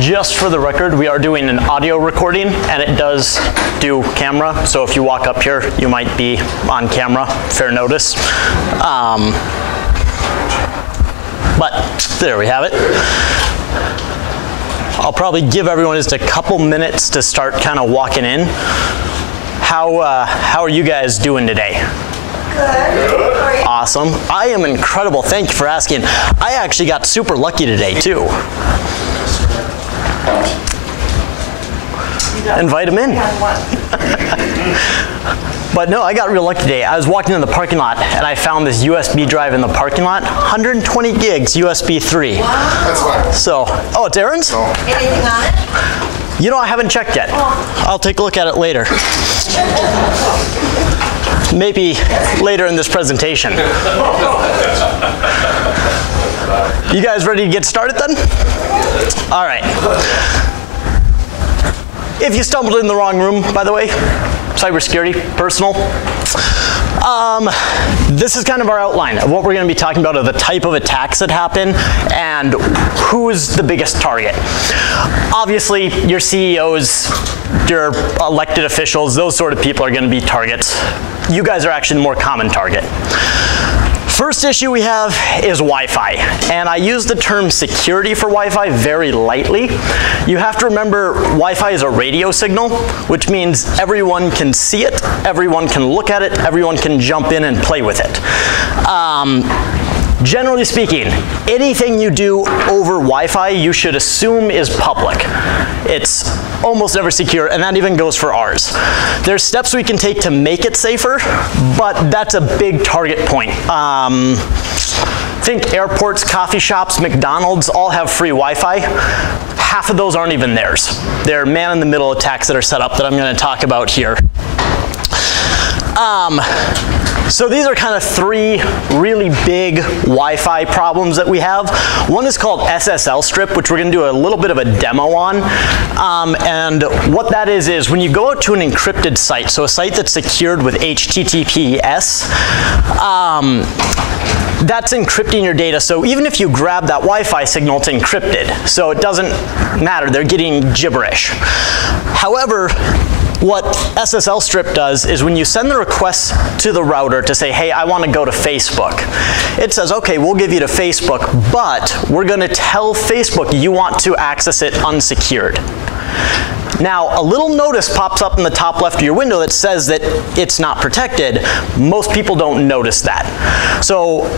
Just for the record, we are doing an audio recording, and it does do camera, so if you walk up here, you might be on camera, fair notice. But there we have it. I'll probably give everyone just a couple minutes to start kind of walking in. How are you guys doing today? Good. Awesome. I am incredible. Thank you for asking. I actually got super lucky today, too. Invite him in. But no, I got real lucky today. I was walking in the parking lot and I found this USB drive in the parking lot, 120 gigs USB 3. Wow. That's fine. So, oh, it's Aaron's? No. Anything on it? You know, I haven't checked yet. Oh. I'll take a look at it later. Maybe later in this presentation. You guys ready to get started then? All right. If you stumbled in the wrong room, by the way, cybersecurity, personal. This is kind of our outline of what we're going to be talking about, of the type of attacks that happen and who's the biggest target. Obviously, your CEOs, your elected officials, those sort of people are going to be targets. You guys are actually the more common target. First issue we have is Wi-Fi, and I use the term security for Wi-Fi very lightly. You have to remember Wi-Fi is a radio signal, which means everyone can see it, everyone can look at it, everyone can jump in and play with it. Generally speaking, anything you do over Wi-Fi you should assume is public. It's almost never secure, and that even goes for ours. There's steps we can take to make it safer, but that's a big target point. Think airports, coffee shops, McDonald's all have free Wi-Fi. Half of those aren't even theirs. They're man-in-the-middle attacks that are set up that I'm going to talk about here. So these are kind of three really big Wi-Fi problems that we have. One is called SSL strip, which we're going to do a little bit of a demo on. And what that is when you go out to an encrypted site, so a site that's secured with HTTPS, that's encrypting your data. So even if you grab that Wi-Fi signal, it's encrypted. So it doesn't matter. They're getting gibberish. However, what SSL strip does is when you send the request to the router to say, hey, I want to go to Facebook, it says, okay, we'll give you to Facebook, but we're going to tell Facebook you want to access it unsecured. Now, a little notice pops up in the top left of your window that says that it's not protected. Most people don't notice that. So,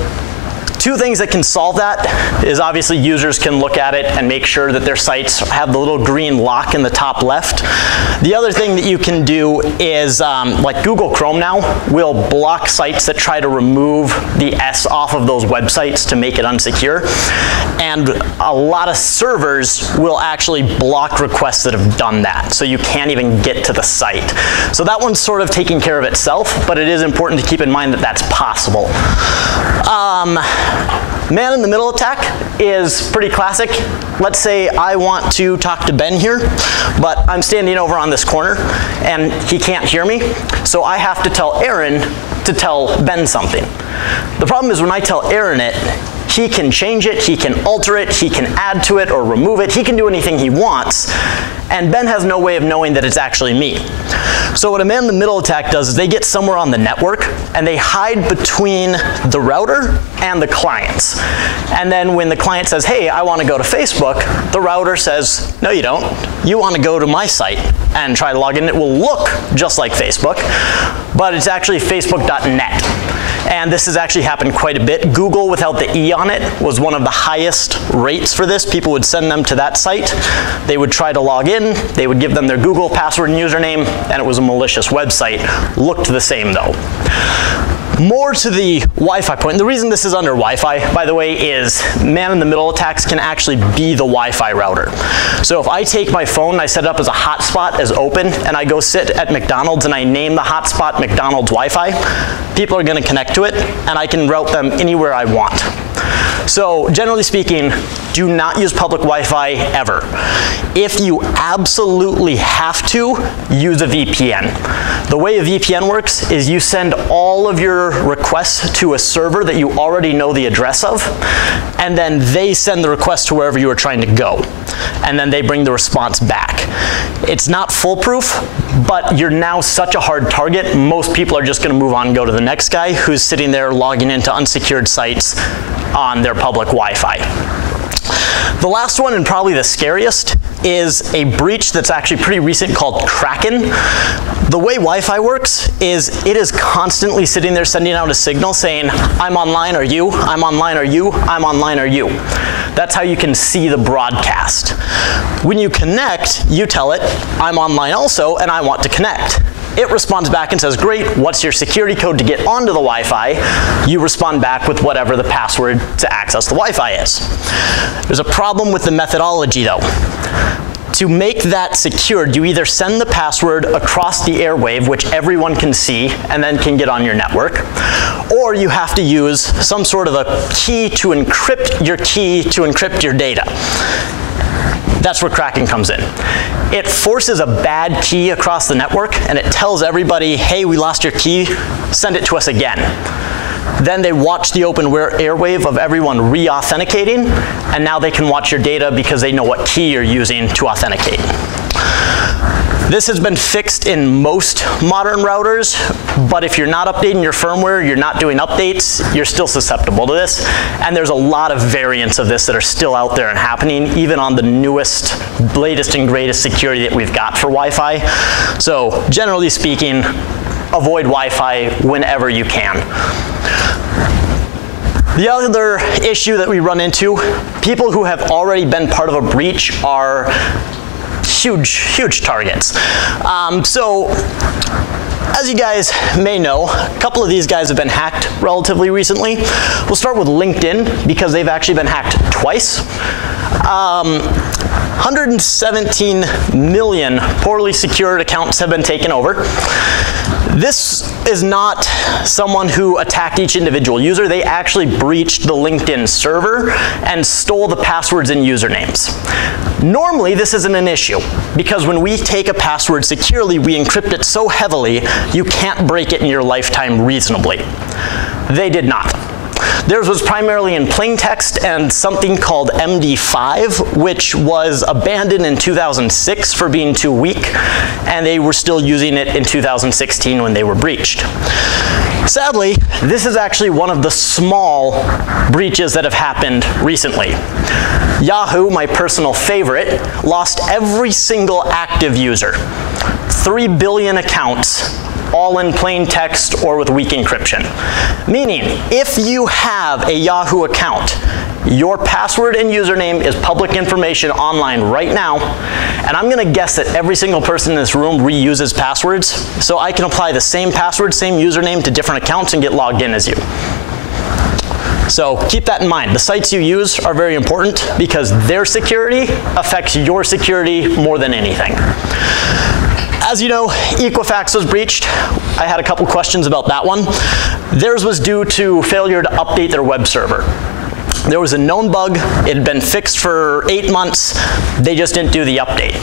two things that can solve that is obviously users can look at it and make sure that their sites have the little green lock in the top left. The other thing that you can do is, like Google Chrome now will block sites that try to remove the S off of those websites to make it unsecure. And a lot of servers will actually block requests that have done that. So you can't even get to the site. So that one's sort of taking care of itself, but it is important to keep in mind that that's possible. Man-in-the-middle attack is pretty classic. Let's say I want to talk to Ben here, but I'm standing over on this corner and he can't hear me, so I have to tell Aaron to tell Ben something. The problem is when I tell Aaron it, he can change it, he can alter it, he can add to it or remove it, he can do anything he wants, and Ben has no way of knowing that it's actually me. So what a man-in-the-middle attack does is they get somewhere on the network and they hide between the router and the clients. And then when the client says, hey, I want to go to Facebook, the router says, no you don't. You want to go to my site and try to log in. It will look just like Facebook, but it's actually facebook.net. And this has actually happened quite a bit. Google, without the E on it, was one of the highest rates for this. People would send them to that site. They would try to log in. They would give them their Google password and username, and it was a malicious website. Looked the same, though. More to the Wi-Fi point. The reason this is under Wi-Fi, by the way, is man-in-the-middle attacks can actually be the Wi-Fi router. So if I take my phone and I set it up as a hotspot as open, and I go sit at McDonald's and I name the hotspot McDonald's Wi-Fi, people are going to connect to it, and I can route them anywhere I want. So generally speaking, do not use public Wi-Fi ever. If you absolutely have to, use a VPN. The way a VPN works is you send all of your requests to a server that you already know the address of, and then they send the request to wherever you are trying to go. And then they bring the response back. It's not foolproof, but you're now such a hard target, most people are just going to move on and go to the next guy who's sitting there logging into unsecured sites on their public Wi-Fi. The last one, and probably the scariest, is a breach that's actually pretty recent called Kraken. The way Wi-Fi works is it is constantly sitting there sending out a signal saying, I'm online, are you? I'm online, are you? I'm online, are you? That's how you can see the broadcast. When you connect, you tell it, I'm online also, and I want to connect. It responds back and says, great, what's your security code to get onto the Wi-Fi? You respond back with whatever the password to access the Wi-Fi is. There's a problem with the methodology though. To make that secured, you either send the password across the airwave, which everyone can see and then can get on your network, or you have to use some sort of a key to encrypt your data. That's where Kraken comes in. It forces a bad key across the network and it tells everybody, hey, we lost your key, send it to us again. Then they watch the open airwave of everyone re-authenticating, and now they can watch your data because they know what key you're using to authenticate. This has been fixed in most modern routers, but if you're not updating your firmware, you're not doing updates, you're still susceptible to this. And there's a lot of variants of this that are still out there and happening, even on the newest, latest and greatest security that we've got for Wi-Fi. So generally speaking, avoid Wi-Fi whenever you can. The other issue that we run into, people who have already been part of a breach are huge targets. So, as you guys may know, a couple of these guys have been hacked relatively recently. We'll start with LinkedIn because they've actually been hacked twice. 117 million poorly secured accounts have been taken over. This is not someone who attacked each individual user. They actually breached the LinkedIn server and stole the passwords and usernames. Normally, this isn't an issue because when we take a password securely, we encrypt it so heavily, you can't break it in your lifetime reasonably. They did not. Theirs was primarily in plain text and something called MD5, which was abandoned in 2006 for being too weak, and they were still using it in 2016 when they were breached. Sadly, this is actually one of the small breaches that have happened recently. Yahoo, my personal favorite, lost every single active user. 3 billion accounts, all in plain text or with weak encryption. Meaning, if you have a Yahoo account, your password and username is public information online right now, and I'm gonna guess that every single person in this room reuses passwords, so I can apply the same password, same username to different accounts and get logged in as you. So keep that in mind. The sites you use are very important because their security affects your security more than anything. As you know, Equifax was breached. I had a couple questions about that one. Theirs was due to failure to update their web server. There was a known bug, it had been fixed for 8 months, they just didn't do the update.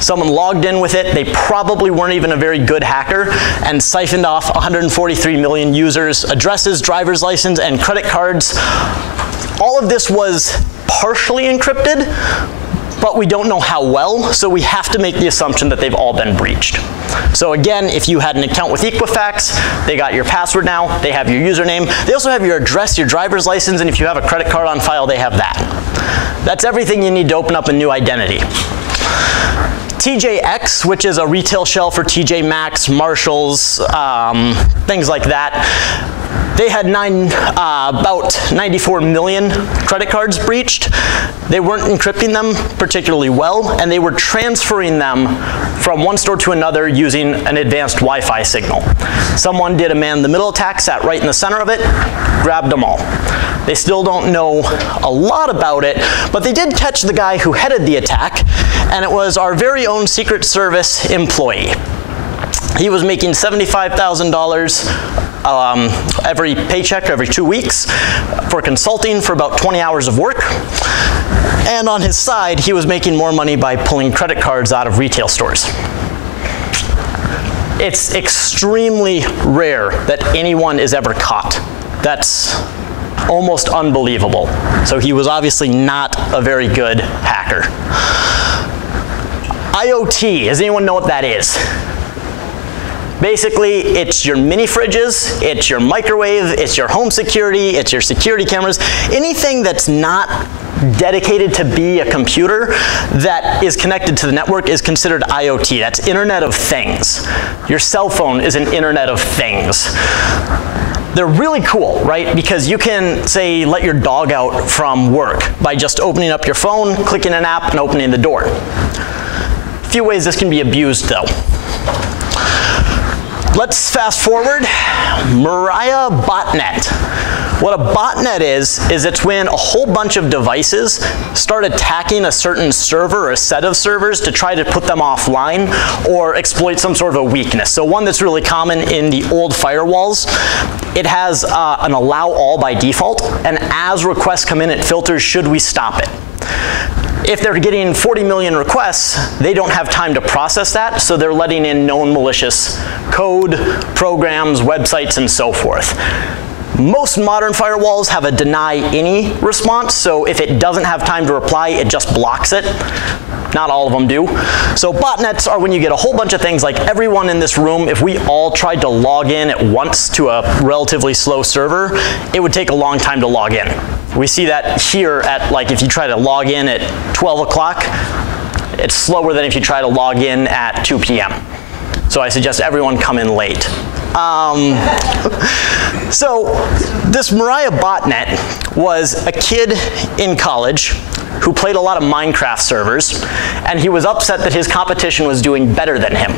Someone logged in with it, they probably weren't even a very good hacker, and siphoned off 143 million users' addresses, driver's license, and credit cards. All of this was partially encrypted, but we don't know how well, so we have to make the assumption that they've all been breached. So again, if you had an account with Equifax, they got your password now, they have your username, they also have your address, your driver's license, and if you have a credit card on file, they have that. That's everything you need to open up a new identity. TJX, which is a retail shell for TJ Maxx, Marshalls, things like that, they had about 94 million credit cards breached. They weren't encrypting them particularly well, and they were transferring them from one store to another using an advanced Wi-Fi signal. Someone did a man-in-the-middle attack, sat right in the center of it, grabbed them all. They still don't know a lot about it, but they did catch the guy who headed the attack, and it was our very own Secret Service employee. He was making $75,000 every paycheck every 2 weeks for consulting for about 20 hours of work. And on his side, he was making more money by pulling credit cards out of retail stores. It's extremely rare that anyone is ever caught. That's almost unbelievable. So he was obviously not a very good hacker. IoT, does anyone know what that is? Basically, it's your mini fridges, it's your microwave, it's your home security, it's your security cameras, anything that's not dedicated to be a computer that is connected to the network is considered IoT. That's Internet of Things. Your cell phone is an Internet of Things. They're really cool, right? Because you can, say, let your dog out from work by just opening up your phone, clicking an app, and opening the door. A few ways this can be abused, though. Let's fast forward. Mariah botnet. What a botnet is it's when a whole bunch of devices start attacking a certain server or a set of servers to try to put them offline or exploit some sort of a weakness. So one that's really common in the old firewalls, it has an allow all by default, and as requests come in, it filters should we stop it. If they're getting 40 million requests, they don't have time to process that, so they're letting in known malicious code, programs, websites, and so forth. Most modern firewalls have a deny any response, so if it doesn't have time to reply, it just blocks it. Not all of them do. So botnets are when you get a whole bunch of things, like everyone in this room, if we all tried to log in at once to a relatively slow server, it would take a long time to log in. We see that here at, like, if you try to log in at 12 o'clock, it's slower than if you try to log in at 2 p.m. So I suggest everyone come in late. So this Mariah botnet was a kid in college who played a lot of Minecraft servers, and he was upset that his competition was doing better than him.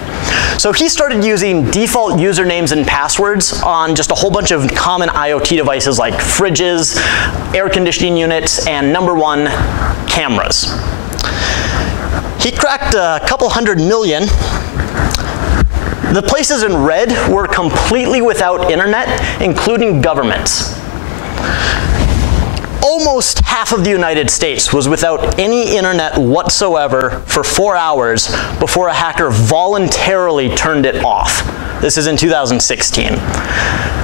So he started using default usernames and passwords on just a whole bunch of common IoT devices like fridges, air conditioning units, and #1, cameras. He cracked a couple 100 million. The places in red were completely without internet, including governments. Almost half of the United States was without any internet whatsoever for 4 hours before a hacker voluntarily turned it off. This is in 2016.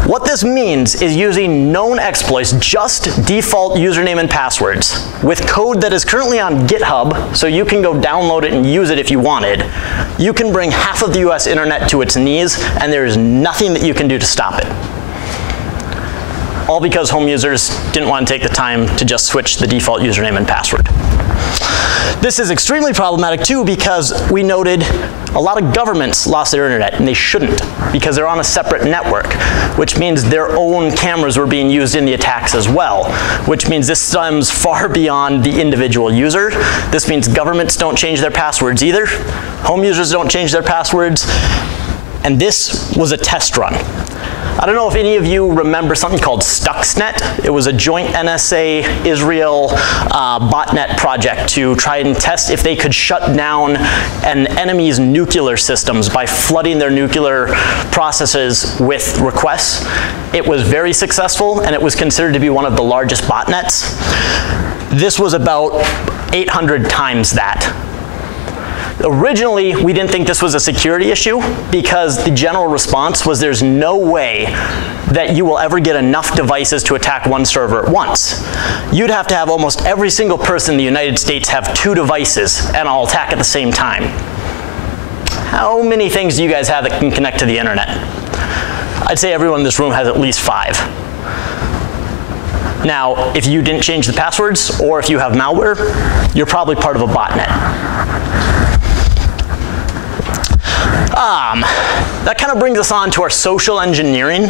What this means is using known exploits, just default username and passwords, with code that is currently on GitHub, so you can go download it and use it if you wanted. You can bring half of the US internet to its knees, and there is nothing that you can do to stop it. All because home users didn't want to take the time to just switch the default username and password. This is extremely problematic too, because we noted a lot of governments lost their internet, and they shouldn't, because they're on a separate network, which means their own cameras were being used in the attacks as well, which means this stems far beyond the individual user. This means governments don't change their passwords either. Home users don't change their passwords. And this was a test run. I don't know if any of you remember something called Stuxnet. It was a joint NSA-Israel botnet project to try and test if they could shut down an enemy's nuclear systems by flooding their nuclear processes with requests. It was very successful, and it was considered to be one of the largest botnets. This was about 800 times that. Originally, we didn't think this was a security issue because the general response was there's no way that you will ever get enough devices to attack one server at once. You'd have to have almost every single person in the United States have 2 devices and all attack at the same time. How many things do you guys have that can connect to the internet? I'd say everyone in this room has at least 5. Now, if you didn't change the passwords or if you have malware, you're probably part of a botnet. That kind of brings us on to our social engineering.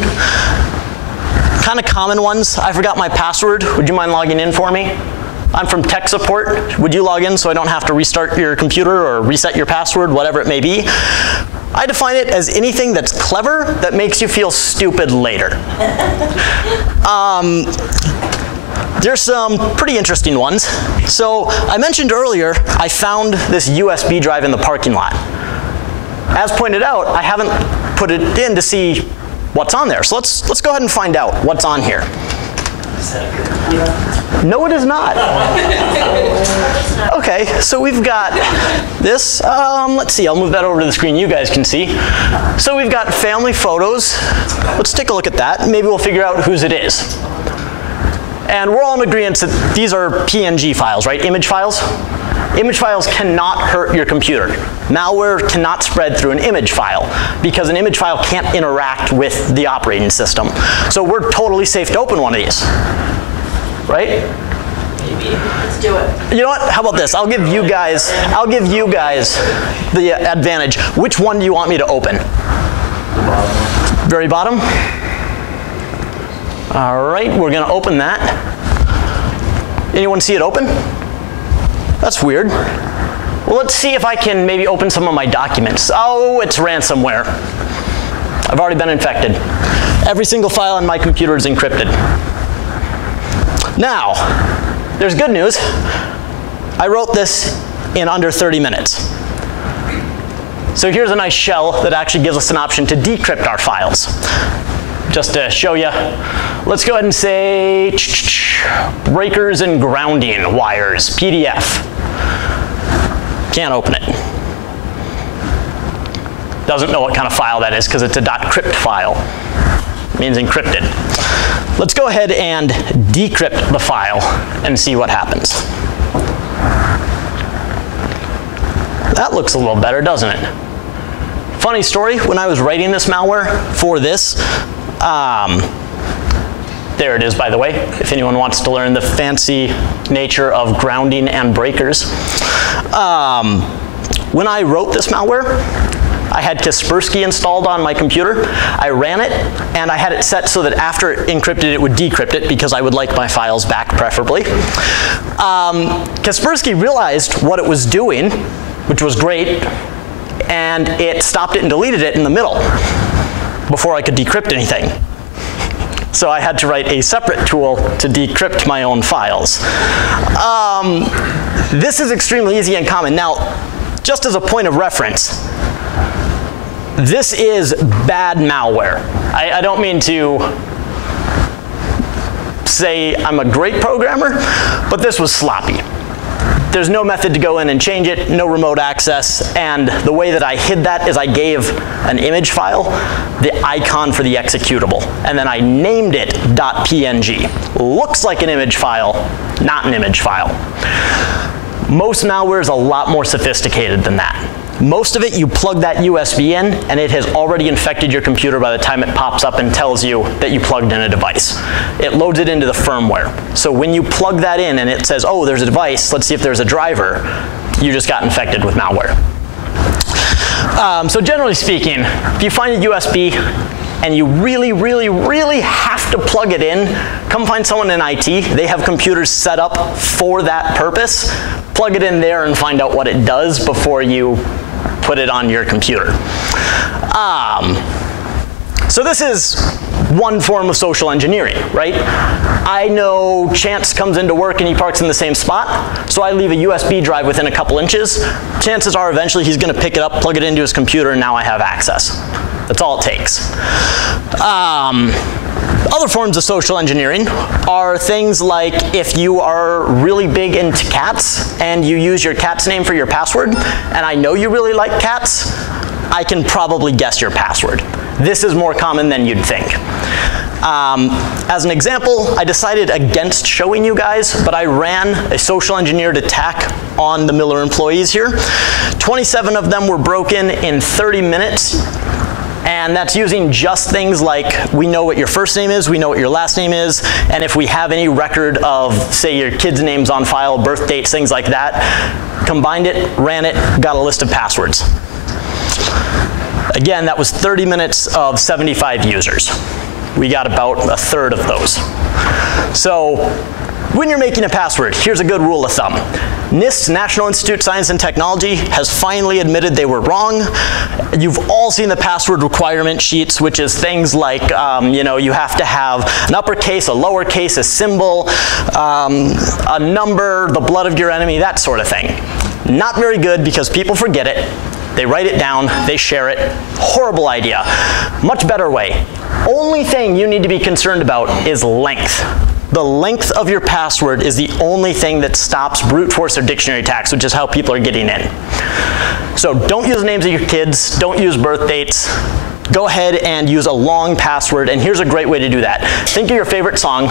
Kind of common ones. I forgot my password. Would you mind logging in for me? I'm from tech support. Would you log in so I don't have to restart your computer or reset your password, whatever it may be? I define it as anything that's clever that makes you feel stupid later. There's some pretty interesting ones. So I mentioned earlier, I found this USB drive in the parking lot. As pointed out, I haven't put it in to see what's on there. So let's go ahead and find out what's on here. No, it is not. Okay, so we've got this. Let's see, I'll move that over to the screen you guys can see. So we've got family photos. Let's take a look at that. Maybe we'll figure out whose it is. And we're all in agreement that these are PNG files, right? Image files. Image files cannot hurt your computer. Malware cannot spread through an image file because an image file can't interact with the operating system. So we're totally safe to open one of these, right? Maybe. Let's do it. You know what? How about this? I'll give you guys the advantage. Which one do you want me to open? Very bottom? All right, we're going to open that. Anyone see it open? That's weird. Well, let's see if I can maybe open some of my documents. Oh, it's ransomware. I've already been infected. Every single file on my computer is encrypted. Now, there's good news. I wrote this in under 30 minutes. So here's a nice shell that actually gives us an option to decrypt our files. Just to show you, let's go ahead and say breakers and grounding wires, PDF. Can't open it. Doesn't know what kind of file that is because it's a .crypt file. It means encrypted. Let's go ahead and decrypt the file and see what happens. That looks a little better, doesn't it? Funny story, when I was writing this malware for this, there it is, by the way, if anyone wants to learn the fancy nature of grounding and breakers. When I wrote this malware, I had Kaspersky installed on my computer. I ran it, and I had it set so that after it encrypted, it would decrypt it because I would like my files back preferably. Kaspersky realized what it was doing, which was great, and it stopped it and deleted it in the middle before I could decrypt anything. So I had to write a separate tool to decrypt my own files. This is extremely easy and common. Now, just as a point of reference, this is bad malware. I don't mean to say I'm a great programmer, but this was sloppy. There's no method to go in and change it, no remote access, and the way that I hid that is I gave an image file the icon for the executable, and then I named it .png. Looks like an image file, not an image file. Most malware is a lot more sophisticated than that. Most of it, you plug that USB in, and it has already infected your computer by the time it pops up and tells you that you plugged in a device. It loads it into the firmware. So when you plug that in and it says, oh, there's a device, let's see if there's a driver, you just got infected with malware. So generally speaking, if you find a USB and you really, really, really have to plug it in, come find someone in IT. They have computers set up for that purpose. Plug it in there and find out what it does before you put it on your computer. So this is one form of social engineering, right? I know Chance comes into work and he parks in the same spot, so I leave a USB drive within a couple inches. Chances are eventually he's going to pick it up, plug it into his computer, and now I have access. That's all it takes. Other forms of social engineering are things like if you are really big into cats and you use your cat's name for your password, and I know you really like cats, I can probably guess your password. This is more common than you'd think. As an example, I decided against showing you guys, but I ran a social engineered attack on the Miller employees here. 27 of them were broken in 30 minutes. And that's using just things like, we know what your first name is, we know what your last name is, and if we have any record of, say, your kid's names on file, birth dates, things like that, combined it, ran it, got a list of passwords. Again, that was 30 minutes of 75 users. We got about a third of those. So when you're making a password, here's a good rule of thumb. NIST, National Institute of Science and Technology, has finally admitted they were wrong. You've all seen the password requirement sheets, which is things like, you know, you have to have an uppercase, a lowercase, a symbol, a number, the blood of your enemy, that sort of thing. Not very good because people forget it. They write it down, they share it. Horrible idea. Much better way. Only thing you need to be concerned about is length. The length of your password is the only thing that stops brute force or dictionary attacks, which is how people are getting in. So don't use the names of your kids, don't use birth dates. Go ahead and use a long password, and here's a great way to do that. Think of your favorite song,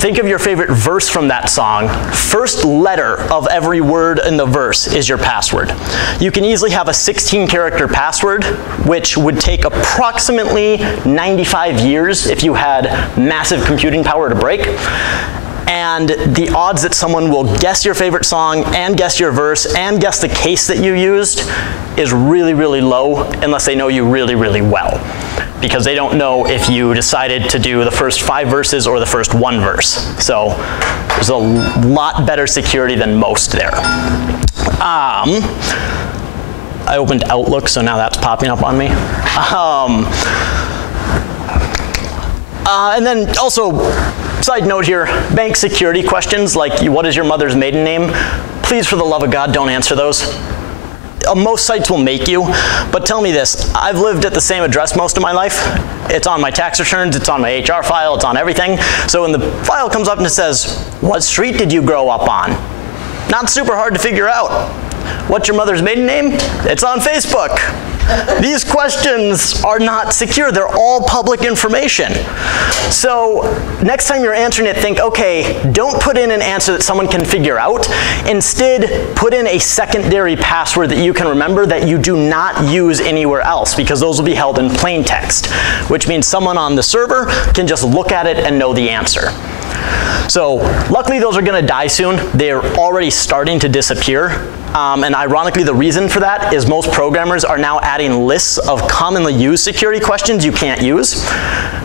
think of your favorite verse from that song. First letter of every word in the verse is your password. You can easily have a 16-character password, which would take approximately 95 years if you had massive computing power to break. And the odds that someone will guess your favorite song and guess your verse and guess the case that you used is really, really low unless they know you really, really well. Because they don't know if you decided to do the first 5 verses or the first 1 verse. So there's a lot better security than most there. I opened Outlook, so now that's popping up on me. And then also, side note here, bank security questions like what is your mother's maiden name? Please, for the love of God, don't answer those. Most sites will make you, but tell me this, I've lived at the same address most of my life. It's on my tax returns, it's on my HR file, it's on everything. So when the file comes up and it says, what street did you grow up on? Not super hard to figure out. What's your mother's maiden name? It's on Facebook. These questions are not secure. They're all public information. So next time you're answering it, think, okay, don't put in an answer that someone can figure out. Instead, put in a secondary password that you can remember that you do not use anywhere else, because those will be held in plain text, which means someone on the server can just look at it and know the answer. So luckily those are going to die soon. They're already starting to disappear. And ironically, the reason for that is most programmers are now adding lists of commonly used security questions you can't use,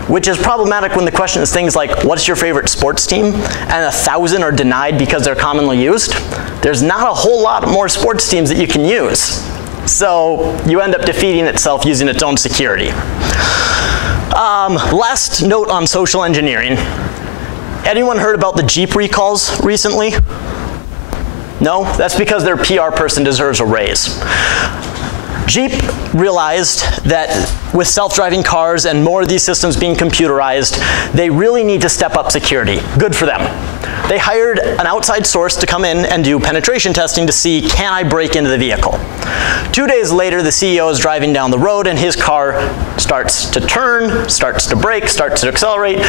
which is problematic when the question is things like, what's your favorite sports team? And 1,000 are denied because they're commonly used. There's not a whole lot more sports teams that you can use. So you end up defeating itself using its own security. Last note on social engineering. Anyone heard about the Jeep recalls recently? No? That's because their PR person deserves a raise. Jeep realized that with self-driving cars and more of these systems being computerized, they really need to step up security. Good for them. They hired an outside source to come in and do penetration testing to see, can I break into the vehicle? 2 days later, the CEO is driving down the road and his car starts to turn, starts to brake, starts to accelerate,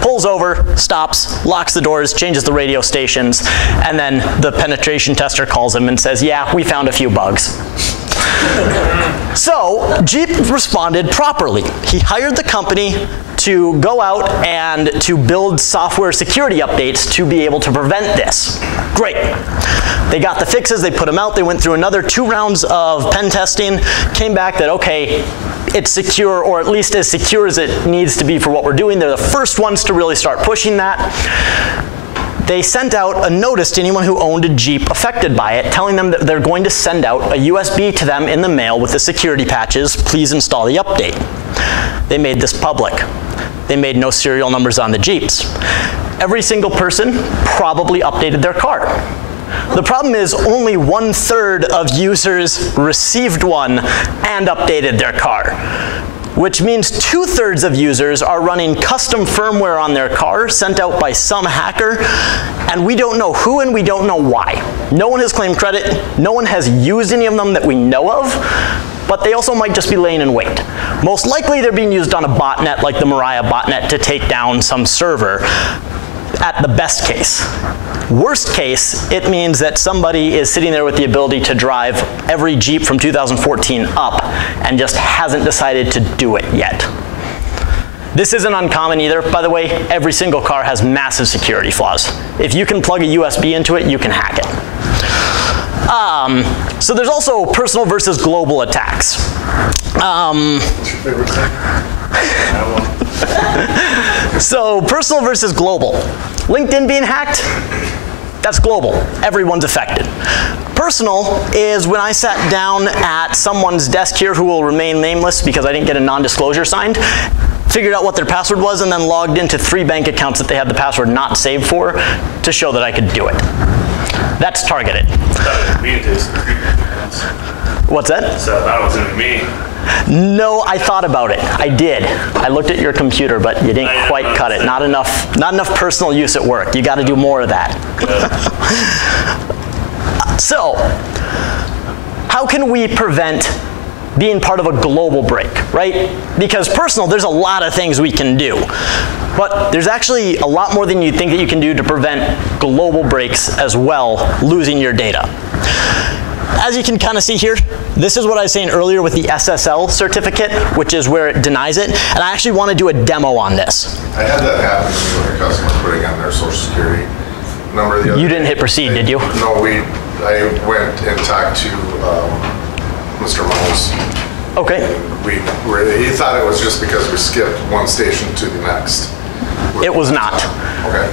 pulls over, stops, locks the doors, changes the radio stations, and then the penetration tester calls him and says, yeah, we found a few bugs. So Jeep responded properly. He hired the company to go out and to build software security updates to be able to prevent this. Great. They got the fixes, they put them out, they went through another 2 rounds of pen testing, came back that, okay, it's secure, or at least as secure as it needs to be for what we're doing. They're the first ones to really start pushing that. They sent out a notice to anyone who owned a Jeep affected by it, telling them that they're going to send out a USB to them in the mail with the security patches. Please install the update. They made this public. They made no serial numbers on the Jeeps. Every single person probably updated their car. The problem is only 1/3 of users received one and updated their car, which means 2/3 of users are running custom firmware on their car sent out by some hacker, and we don't know who and we don't know why. No one has claimed credit, no one has used any of them that we know of, but they also might just be laying in wait. Most likely they're being used on a botnet like the Mariah botnet to take down some server at the best case. Worst case, it means that somebody is sitting there with the ability to drive every Jeep from 2014 up and just hasn't decided to do it yet. This isn't uncommon either, by the way. Every single car has massive security flaws. If you can plug a USB into it, you can hack it. So there's also personal versus global attacks. So personal versus global. LinkedIn being hacked, that's global. Everyone's affected. Personal is when I sat down at someone's desk here who will remain nameless because I didn't get a non-disclosure signed, figured out what their password was, and then logged into 3 bank accounts that they had the password not saved for to show that I could do it. That's targeted. That was me. What's that? So that wasn't me. No, I thought about it. I did. I looked at your computer, but you didn't quite cut it. Not enough personal use at work. You got to do more of that. So, how can we prevent being part of a global break, right? Because personal, there's a lot of things we can do. But there's actually a lot more than you think that you can do to prevent global breaks as well, losing your data. As you can kind of see here, this is what I was saying earlier with the SSL certificate, which is where it denies it. And I actually want to do a demo on this. I had that happen to me with a customer putting on their social security number the other You didn't hit proceed, did you? No, I went and talked to Mr. Miles. Okay. He thought it was just because we skipped one station to the next. It was not. Okay.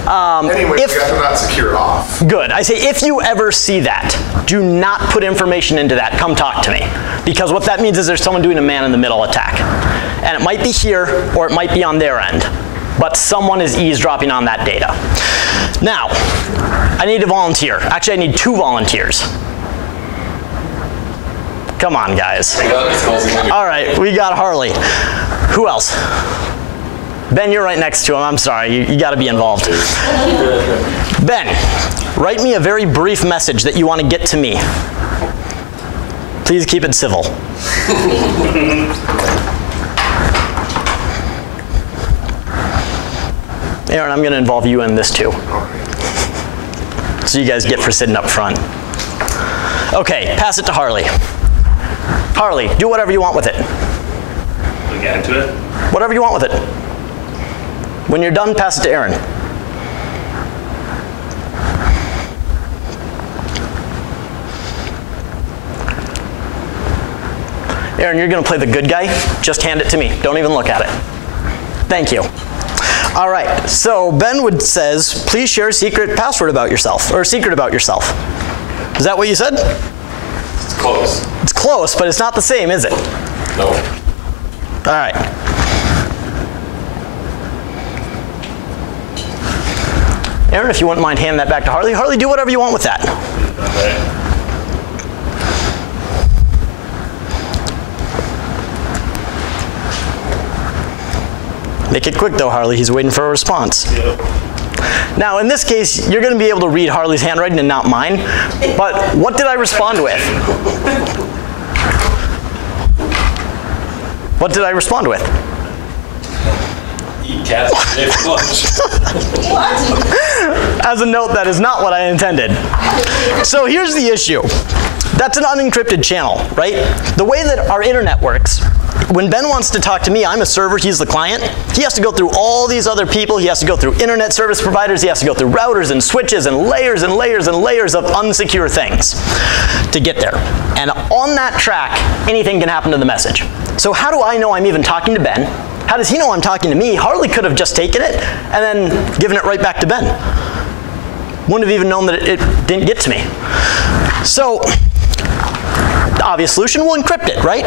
Anyway, we got the not secure off. Good. I say if you ever see that, do not put information into that. Come talk to me. Because what that means is there's someone doing a man-in-the-middle attack. And it might be here, or it might be on their end. But someone is eavesdropping on that data. Now, I need a volunteer. Actually, I need 2 volunteers. Come on, guys. All right, we got Harley. Who else? Ben, you're right next to him. I'm sorry, you got to be involved. Ben, write me a very brief message that you want to get to me. Please keep it civil. Aaron, I'm going to involve you in this too. So you guys get for sitting up front. Okay, pass it to Harley. Harley, do whatever you want with it. Get into it? Whatever you want with it. When you're done, pass it to Aaron. Aaron, you're going to play the good guy. Just hand it to me. Don't even look at it. Thank you. All right, so Ben says, please share a secret password about yourself, or a secret about yourself. Is that what you said? It's close. It's close, but it's not the same, is it? No. All right. Aaron, if you wouldn't mind handing that back to Harley. Harley, do whatever you want with that. Okay. Make it quick though, Harley. He's waiting for a response. Yep. Now, in this case, you're going to be able to read Harley's handwriting and not mine. But what did I respond with? What did I respond with? Eat cats today for lunch. As a note, that is not what I intended. So here's the issue. That's an unencrypted channel, right? The way that our internet works, when Ben wants to talk to me, I'm a server, he's the client. He has to go through all these other people. He has to go through internet service providers. He has to go through routers and switches and layers and layers and layers of unsecure things to get there. And on that track, anything can happen to the message. So how do I know I'm even talking to Ben? How does he know I'm talking to me? Harley could have just taken it and then given it right back to Ben. Wouldn't have even known that it didn't get to me. So, the obvious solution, we'll encrypt it, right?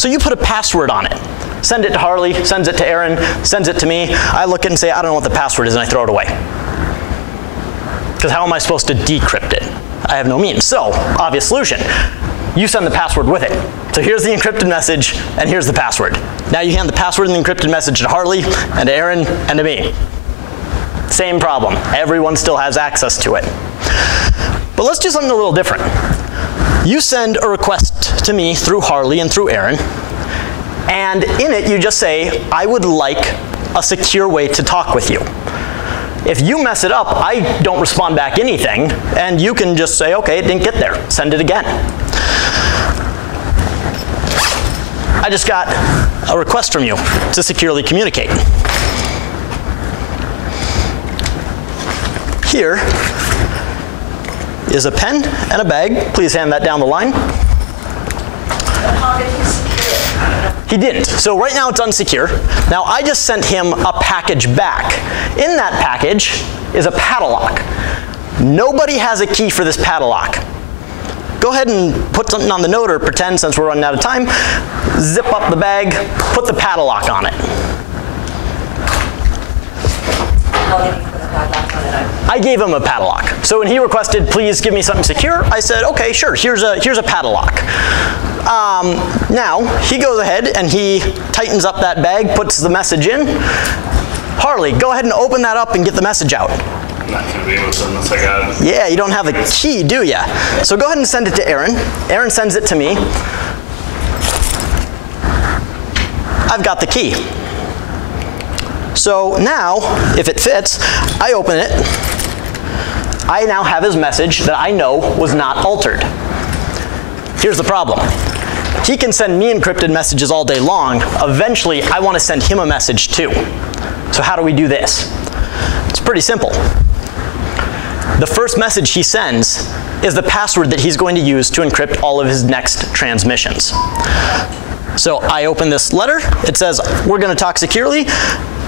So you put a password on it. Send it to Harley, sends it to Aaron, sends it to me. I look at it and say, I don't know what the password is, and I throw it away. Because how am I supposed to decrypt it? I have no means. So, obvious solution. You send the password with it. So here's the encrypted message, and here's the password. Now you hand the password and the encrypted message to Harley, and to Aaron, and to me. Same problem. Everyone still has access to it. But let's do something a little different. You send a request to me through Harley and through Aaron, and in it you just say, I would like a secure way to talk with you. If you mess it up, I don't respond back anything, and you can just say, okay, it didn't get there. Send it again. I just got a request from you to securely communicate. Here is a pen and a bag. Please hand that down the line. How did he secure it? He didn't. So right now it's unsecure. Now I just sent him a package back. In that package is a padlock. Nobody has a key for this padlock. Go ahead and put something on the note, or pretend, since we're running out of time. Zip up the bag, put the padlock on it. How did he put a padlock on it? I gave him a padlock. So when he requested, please give me something secure, I said, okay, sure, here's a padlock. Now, he goes ahead and he tightens up that bag, puts the message in. Harley, go ahead and open that up and get the message out. I'm not going to be able to unless I got it. Yeah, you don't have a key, do ya? So go ahead and send it to Aaron. Aaron sends it to me. I've got the key. So now, if it fits, I open it. I now have his message that I know was not altered. Here's the problem. He can send me encrypted messages all day long. Eventually, I want to send him a message too. So how do we do this? It's pretty simple. The first message he sends is the password that he's going to use to encrypt all of his next transmissions. So I open this letter. It says, we're going to talk securely.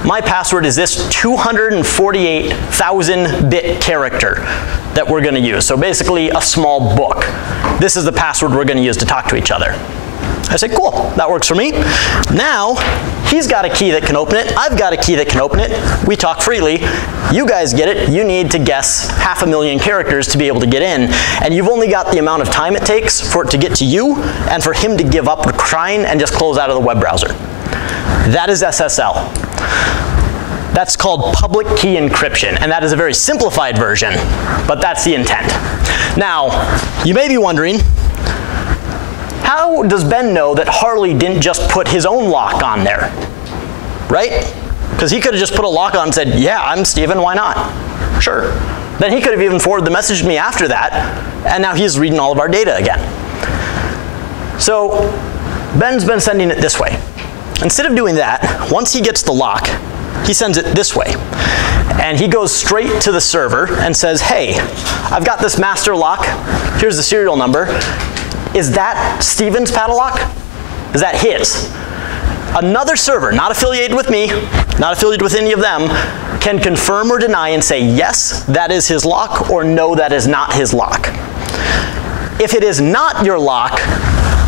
My password is this 248,000-bit character that we're going to use. So basically a small book. This is the password we're going to use to talk to each other. I say, cool, that works for me. Now, he's got a key that can open it. I've got a key that can open it. We talk freely. You guys get it. You need to guess 500,000 characters to be able to get in. And you've only got the amount of time it takes for it to get to you and for him to give up trying and just close out of the web browser. That is SSL. That's called public key encryption, and that is a very simplified version, but that's the intent. Now, you may be wondering, how does Ben know that Harley didn't just put his own lock on there? Right? Because he could have just put a lock on and said, yeah, I'm Steven, why not? Sure. Then he could have even forwarded the message to me after that, and now he's reading all of our data again. So Ben's been sending it this way. Instead of doing that, once he gets the lock, he sends it this way. And he goes straight to the server and says, hey, I've got this master lock. Here's the serial number. Is that Steven's padlock? Is that his? Another server, not affiliated with me, not affiliated with any of them, can confirm or deny and say, yes, that is his lock, or no, that is not his lock. If it is not your lock,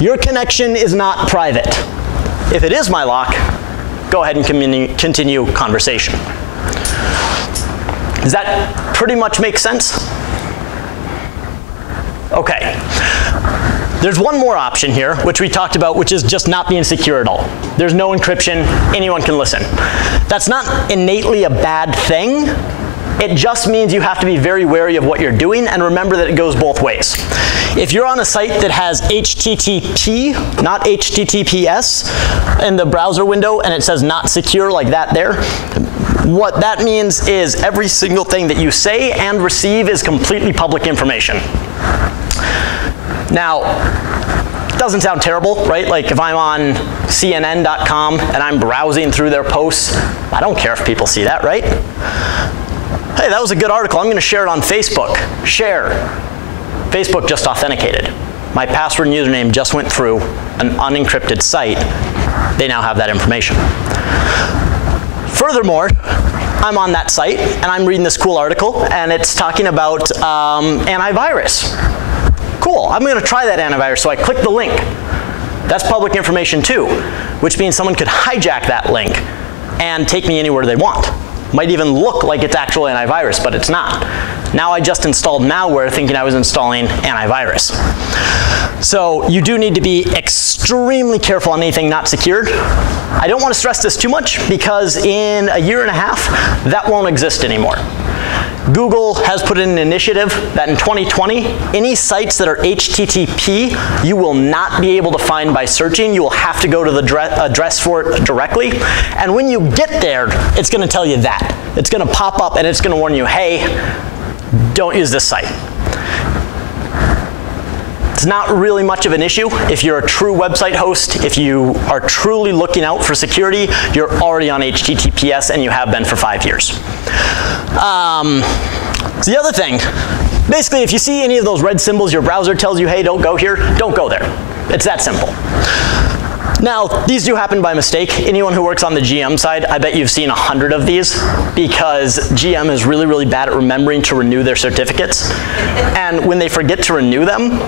your connection is not private. If it is my lock, go ahead and continue conversation. Does that pretty much make sense? Okay. There's one more option here, which we talked about, which is just not being secure at all. There's no encryption, anyone can listen. That's not innately a bad thing. It just means you have to be very wary of what you're doing and remember that it goes both ways. If you're on a site that has HTTP, not HTTPS, in the browser window and it says not secure like that there, what that means is every single thing that you say and receive is completely public information. Now, it doesn't sound terrible, right? Like if I'm on CNN.com and I'm browsing through their posts, I don't care if people see that, right? Hey, that was a good article. I'm going to share it on Facebook. Share. Facebook just authenticated. My password and username just went through an unencrypted site. They now have that information. Furthermore, I'm on that site and I'm reading this cool article and it's talking about antivirus. Cool, I'm going to try that antivirus, so I click the link. That's public information too, which means someone could hijack that link and take me anywhere they want. Might even look like it's actual antivirus, but it's not. Now I just installed malware thinking I was installing antivirus. So you do need to be extremely careful on anything not secured. I don't want to stress this too much because in a year and a half, that won't exist anymore. Google has put in an initiative that in 2020, any sites that are HTTP, you will not be able to find by searching. You will have to go to the address for it directly. And when you get there, it's going to tell you that. It's going to pop up and it's going to warn you, hey, don't use this site. It's not really much of an issue. If you're a true website host, if you are truly looking out for security, you're already on HTTPS and you have been for 5 years. The other thing, basically if you see any of those red symbols, your browser tells you, hey, don't go here, don't go there. It's that simple. Now, these do happen by mistake. Anyone who works on the GM side, I bet you've seen 100 of these because GM is really, really bad at remembering to renew their certificates. And when they forget to renew them,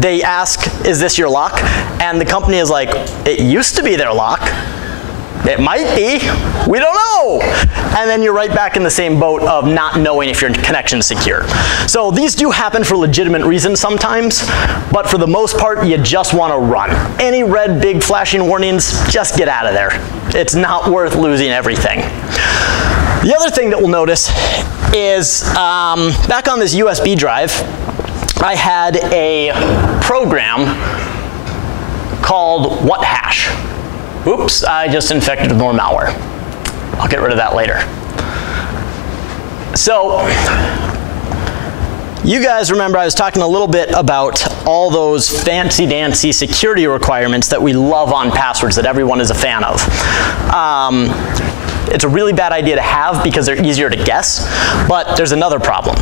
they ask, is this your lock? And the company is like, it used to be their lock. It might be. We don't know. And then you're right back in the same boat of not knowing if your connection is secure. So these do happen for legitimate reasons sometimes, but for the most part, you just want to run. Any red, big flashing warnings, just get out of there. It's not worth losing everything. The other thing that we'll notice is back on this USB drive, I had a program called whathash. Oops, I just infected with more malware. I'll get rid of that later. So, you guys remember I was talking a little bit about all those fancy-dancy security requirements that we love on passwords that everyone is a fan of. It's a really bad idea to have because they're easier to guess, but there's another problem.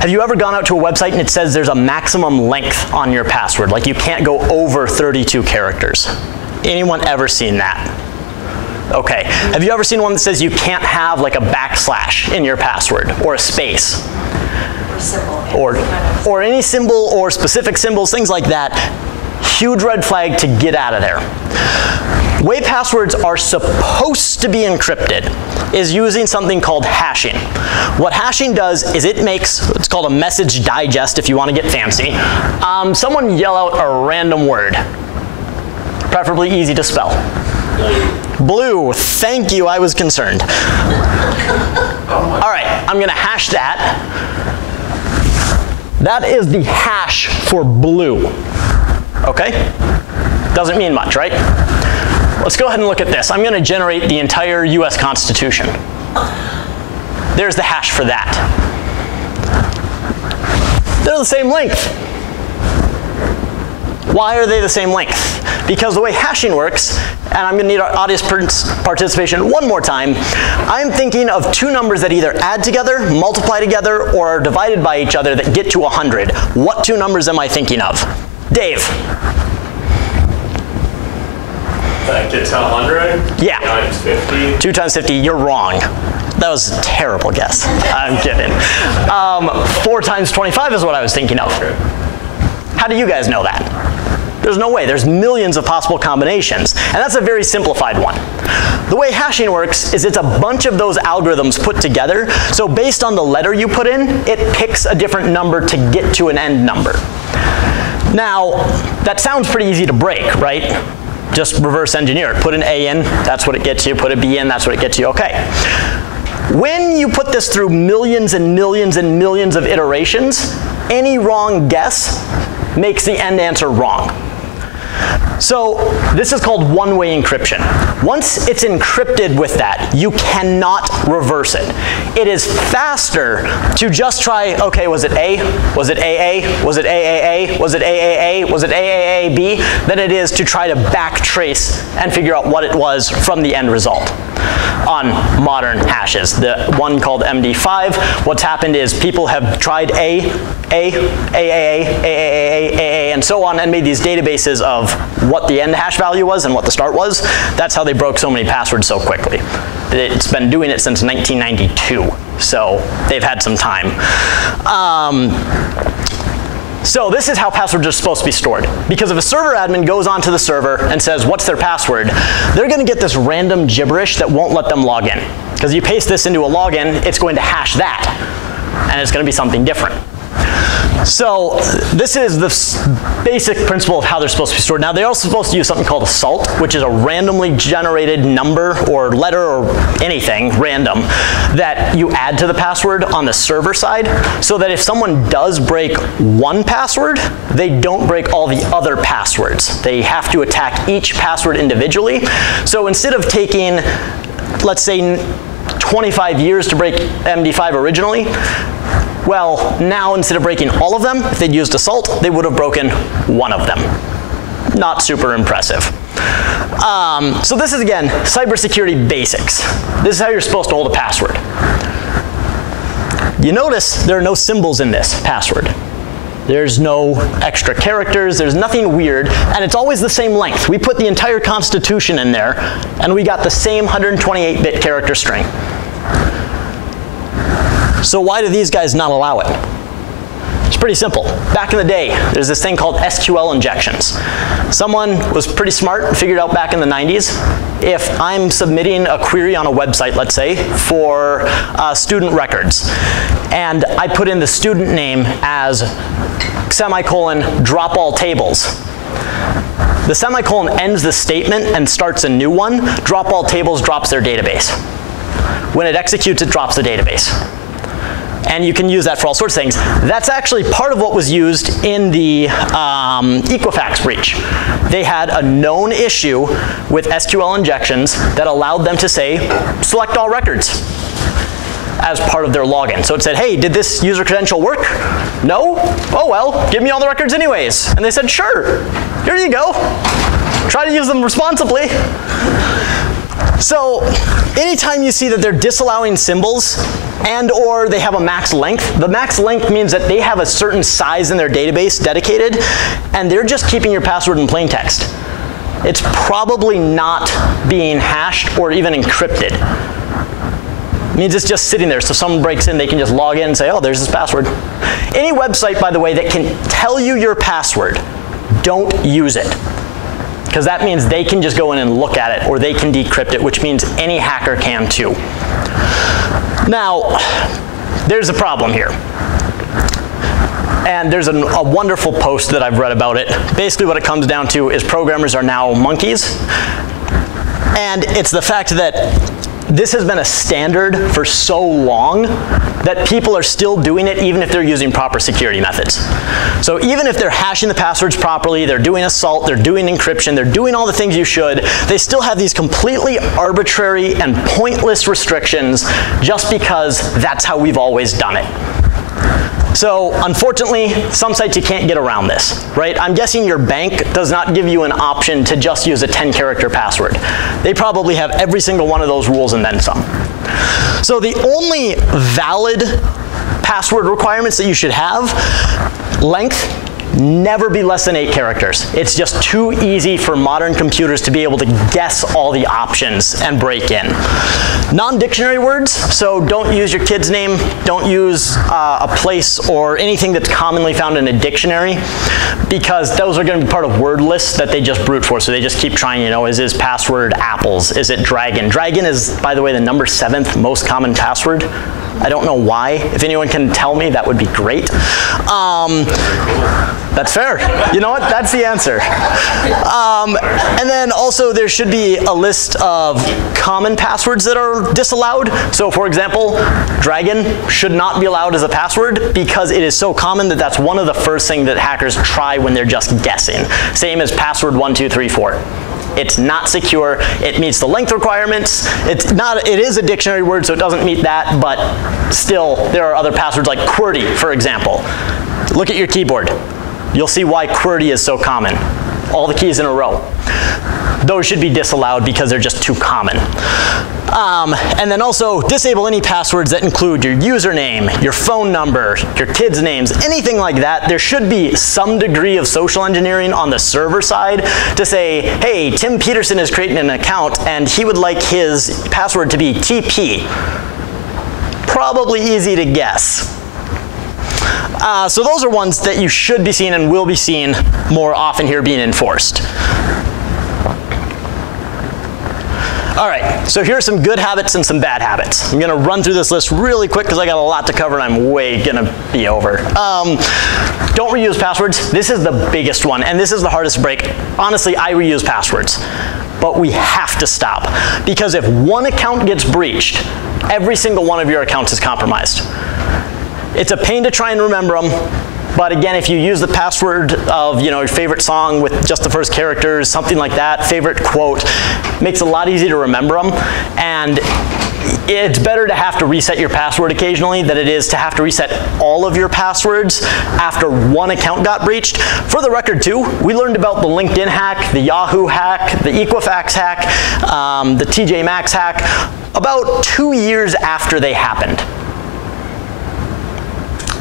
Have you ever gone out to a website and it says there's a maximum length on your password, like you can't go over 32 characters? Anyone ever seen that? Okay. Have you ever seen one that says you can't have like a backslash in your password or a space? Or any symbol or specific symbols, things like that. Huge red flag to get out of there. Way passwords are supposed to be encrypted is using something called hashing. What hashing does is it makes, it's called a message digest if you want to get fancy. Someone yell out a random word. Preferably easy to spell. Blue, thank you, I was concerned. All right, I'm gonna hash that. That is the hash for blue, okay? Doesn't mean much, right? Let's go ahead and look at this. I'm gonna generate the entire US Constitution. There's the hash for that. They're the same length. Why are they the same length? Because the way hashing works, and I'm going to need our audience participation one more time, I'm thinking of two numbers that either add together, multiply together, or are divided by each other that get to 100. What two numbers am I thinking of? Dave. That gets 100? Yeah. Times 50? 2 times 50, you're wrong. That was a terrible guess. I'm kidding. 4 times 25 is what I was thinking of. How do you guys know that? There's no way. There's millions of possible combinations. And that's a very simplified one. The way hashing works is it's a bunch of those algorithms put together. So based on the letter you put in, it picks a different number to get to an end number. Now, that sounds pretty easy to break, right? Just reverse engineer it. Put an A in, that's what it gets you. Put a B in, that's what it gets you. Okay. When you put this through millions and millions and millions of iterations, any wrong guess makes the end answer wrong. So this is called one-way encryption. Once it's encrypted with that, you cannot reverse it. It is faster to just try, okay, was it A? Was it AA? Was it AAA? Was it AAA? Was it AAAB? Than it is to try to backtrace and figure out what it was from the end result. On modern hashes, the one called MD5, what's happened is people have tried and so on and made these databases of what the end hash value was and what the start was. That's how they broke so many passwords so quickly. It's been doing it since 1992, so they've had some time. So this is how passwords are supposed to be stored. Because if a server admin goes onto the server and says, what's their password, they're going to get this random gibberish that won't let them log in. Because you paste this into a login, it's going to hash that. And it's going to be something different. So this is the basic principle of how they're supposed to be stored. Now they're also supposed to use something called a salt, which is a randomly generated number or letter or anything random that you add to the password on the server side, so that if someone does break one password, they don't break all the other passwords. They have to attack each password individually. So instead of taking, let's say, 25 years to break MD5 originally, well, now instead of breaking all of them, if they'd used a salt, they would have broken one of them. Not super impressive. So this is, again, cybersecurity basics. This is how you're supposed to hold a password. You notice there are no symbols in this password. There's no extra characters, there's nothing weird, and it's always the same length. We put the entire Constitution in there, and we got the same 128-bit character string. So why do these guys not allow it? There's pretty simple. Back in the day, there's this thing called SQL injections. Someone was pretty smart and figured out back in the 90s, if I'm submitting a query on a website, let's say, for student records, and I put in the student name as semicolon drop all tables, the semicolon ends the statement and starts a new one. Drop all tables drops their database. When it executes, it drops the database. And you can use that for all sorts of things. That's actually part of what was used in the Equifax breach. They had a known issue with SQL injections that allowed them to say, select all records as part of their login. So it said, hey, did this user credential work? No? Oh well, give me all the records anyways. And they said, sure, here you go. Try to use them responsibly. So anytime you see that they're disallowing symbols and or they have a max length, the max length means that they have a certain size in their database dedicated and they're just keeping your password in plain text. It's probably not being hashed or even encrypted. It means it's just sitting there, so someone breaks in, they can just log in and say, oh, there's this password. Any website, by the way, that can tell you your password, don't use it. Because that means they can just go in and look at it, or they can decrypt it, which means any hacker can too. Now, there's a problem here. And there's a wonderful post that I've read about it. Basically what it comes down to is programmers are now monkeys. And it's the fact that this has been a standard for so long that people are still doing it even if they're using proper security methods. So even if they're hashing the passwords properly, they're doing assault, they're doing encryption, they're doing all the things you should, they still have these completely arbitrary and pointless restrictions just because that's how we've always done it. So unfortunately, some sites you can't get around this, right? I'm guessing your bank does not give you an option to just use a 10-character password. They probably have every single one of those rules and then some. So the only valid password requirements that you should have, length, never be less than 8 characters. It's just too easy for modern computers to be able to guess all the options and break in. Non-dictionary words, so don't use your kid's name, don't use a place or anything that's commonly found in a dictionary, because those are going to be part of word lists that they just brute force. So they just keep trying, you know, is his password apples? Is it dragon? Dragon is, by the way, the number 7th most common password. I don't know why. If anyone can tell me, that would be great. That's fair. You know what? That's the answer. And then also there should be a list of common passwords that are disallowed. So for example, dragon should not be allowed as a password because it is so common that that's one of the first things that hackers try when they're just guessing. Same as password 1234. It's not secure. It meets the length requirements. It is a dictionary word, so it doesn't meet that, but still, there are other passwords like QWERTY, for example. Look at your keyboard. You'll see why QWERTY is so common. All the keys in a row. Those should be disallowed because they're just too common. And then also disable any passwords that include your username, your phone number, your kids' names, anything like that. There should be some degree of social engineering on the server side to say, hey, Tim Peterson is creating an account and he would like his password to be TP. Probably easy to guess. So those are ones that you should be seeing and will be seeing more often here being enforced. All right, so here are some good habits and some bad habits. I'm gonna run through this list really quick because I got a lot to cover and I'm way gonna be over. Don't reuse passwords. This is the biggest one and this is the hardest to break. Honestly, I reuse passwords, but we have to stop because if one account gets breached, every single one of your accounts is compromised. It's a pain to try and remember them. But again, if you use the password of your favorite song with just the first characters, something like that, favorite quote, makes it a lot easier to remember them. And it's better to have to reset your password occasionally than it is to have to reset all of your passwords after one account got breached. For the record too, we learned about the LinkedIn hack, the Yahoo hack, the Equifax hack, the TJ Maxx hack about 2 years after they happened.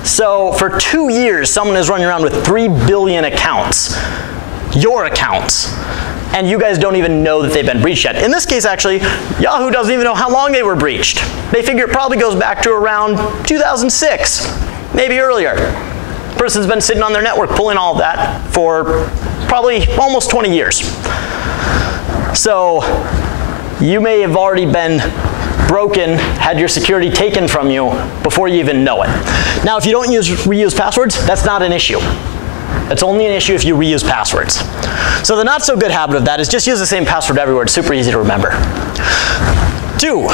So for 2 years, someone is running around with 3 billion accounts, your accounts, and you guys don't even know that they've been breached yet. In this case, actually, Yahoo doesn't even know how long they were breached. They figure it probably goes back to around 2006, maybe earlier. person's been sitting on their network pulling all of that for probably almost 20 years. So you may have already been broken, had your security taken from you before you even know it. Now, if you don't reuse passwords, that's not an issue. It's only an issue if you reuse passwords. So the not so good habit of that is just use the same password everywhere. It's super easy to remember. 2,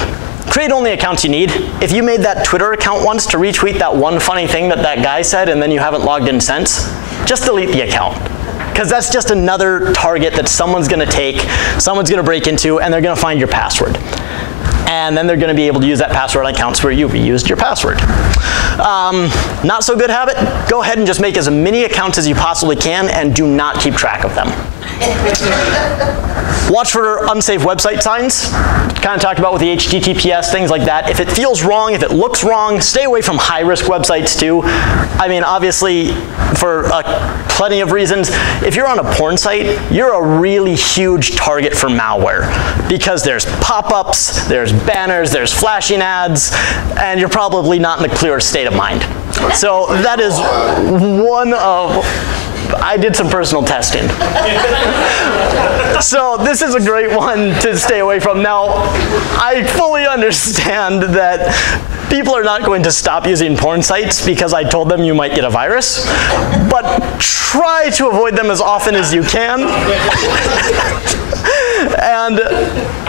create only accounts you need. If you made that Twitter account once to retweet that one funny thing that that guy said and then you haven't logged in since, just delete the account. Because that's just another target that someone's going to take, someone's going to break into, and they're going to find your password. And then they're going to be able to use that password on accounts where you reused your password. Not so good habit, go ahead and just make as many accounts as you possibly can and do not keep track of them. Watch for unsafe website signs. Kind of talked about with the HTTPS, things like that. If it feels wrong, if it looks wrong, stay away from high-risk websites too. I mean, obviously, for plenty of reasons, if you're on a porn site, you're a really huge target for malware because there's pop-ups, there's banners, there's flashing ads, and you're probably not in a clear state of mind. So that is one of... I did some personal testing. So this is a great one to stay away from. Now, I fully understand that people are not going to stop using porn sites because I told them you might get a virus, but try to avoid them as often as you can. And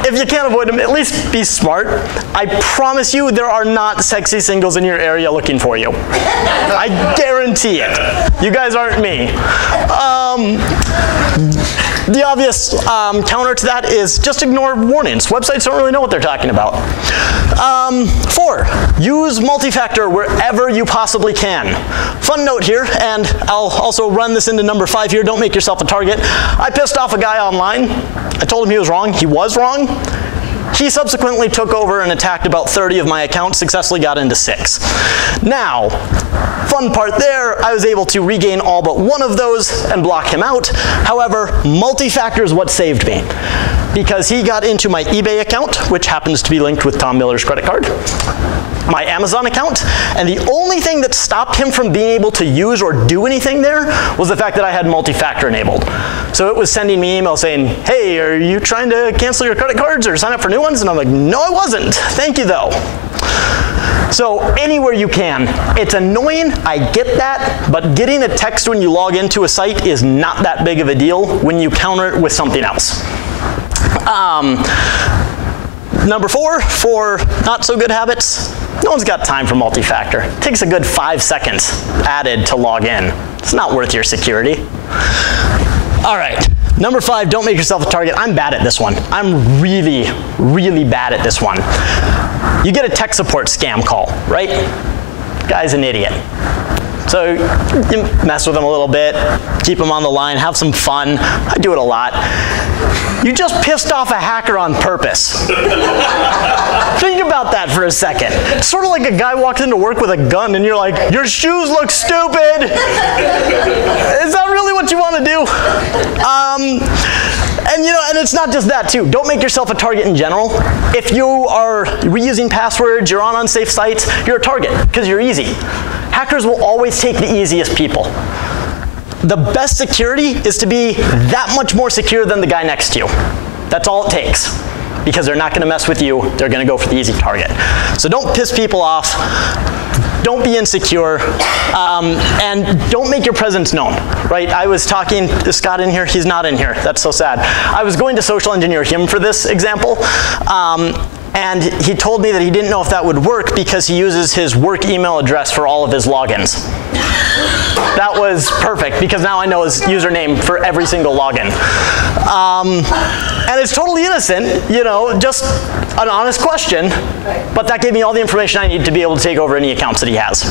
if you can't avoid them, at least be smart. I promise you there are not sexy singles in your area looking for you. I guarantee it. You guys aren't me. The obvious counter to that is just ignore warnings. Websites don't really know what they're talking about. 4, use multi-factor wherever you possibly can. Fun note here, and I'll also run this into number 5 here, don't make yourself a target. I pissed off a guy online. I told him he was wrong. He was wrong. He subsequently took over and attacked about 30 of my accounts, successfully got into 6. Now, fun part there, I was able to regain all but one of those and block him out. However, multi-factor is what saved me, because he got into my eBay account, which happens to be linked with Tom Miller's credit card, my Amazon account, and the only thing that stopped him from being able to use or do anything there was the fact that I had multi-factor enabled. So it was sending me emails saying, hey, are you trying to cancel your credit cards or sign up for new ones? And I'm like, no, I wasn't. Thank you, though. So anywhere you can. It's annoying, I get that, but getting a text when you log into a site is not that big of a deal when you counter it with something else. Number 4, for not so good habits, no one's got time for multi-factor. It takes a good 5 seconds added to log in. It's not worth your security. All right, number 5, don't make yourself a target. I'm bad at this one. I'm really, really bad at this one. You get a tech support scam call, right? Guy's an idiot. So you mess with him a little bit, keep him on the line, have some fun. I do it a lot. You just pissed off a hacker on purpose. Think about that for a second. It's sort of like a guy walks into work with a gun and you're like, your shoes look stupid. Is that really what you want to do? And you know, and it's not just that too. Don't make yourself a target in general. If you are reusing passwords, you're on unsafe sites, you're a target because you're easy. Hackers will always take the easiest people. The best security is to be that much more secure than the guy next to you. That's all it takes. Because they're not going to mess with you, they're going to go for the easy target. So don't piss people off. Don't be insecure, and don't make your presence known, right? I was talking, is Scott in here? He's not in here, that's so sad. I was going to social engineer him for this example, and he told me that he didn't know if that would work because he uses his work email address for all of his logins. That was perfect, because now I know his username for every single login. And it's totally innocent, you know, just an honest question, but that gave me all the information I need to be able to take over any accounts that he has.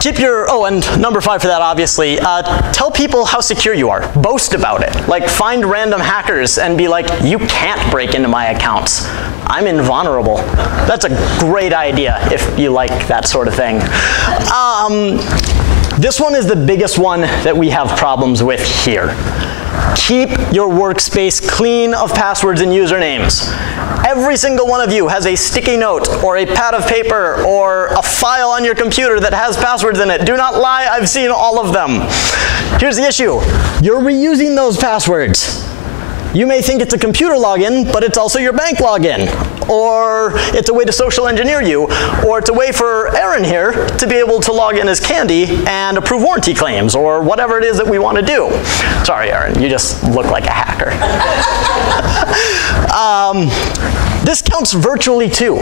Keep your, oh, and number 5 for that, obviously, tell people how secure you are. Boast about it. Like, find random hackers and be like, you can't break into my accounts. I'm invulnerable. That's a great idea if you like that sort of thing. This one is the biggest one that we have problems with here. Keep your workspace clean of passwords and usernames. every single one of you has a sticky note or a pad of paper or a file on your computer that has passwords in it. Do not lie, I've seen all of them. Here's the issue. You're reusing those passwords. You may think it's a computer login, but it's also your bank login. Or it's a way to social engineer you, or it's a way for Aaron here to be able to log in as Candy and approve warranty claims, or whatever it is that we want to do. Sorry, Aaron, you just look like a hacker. This counts virtually too.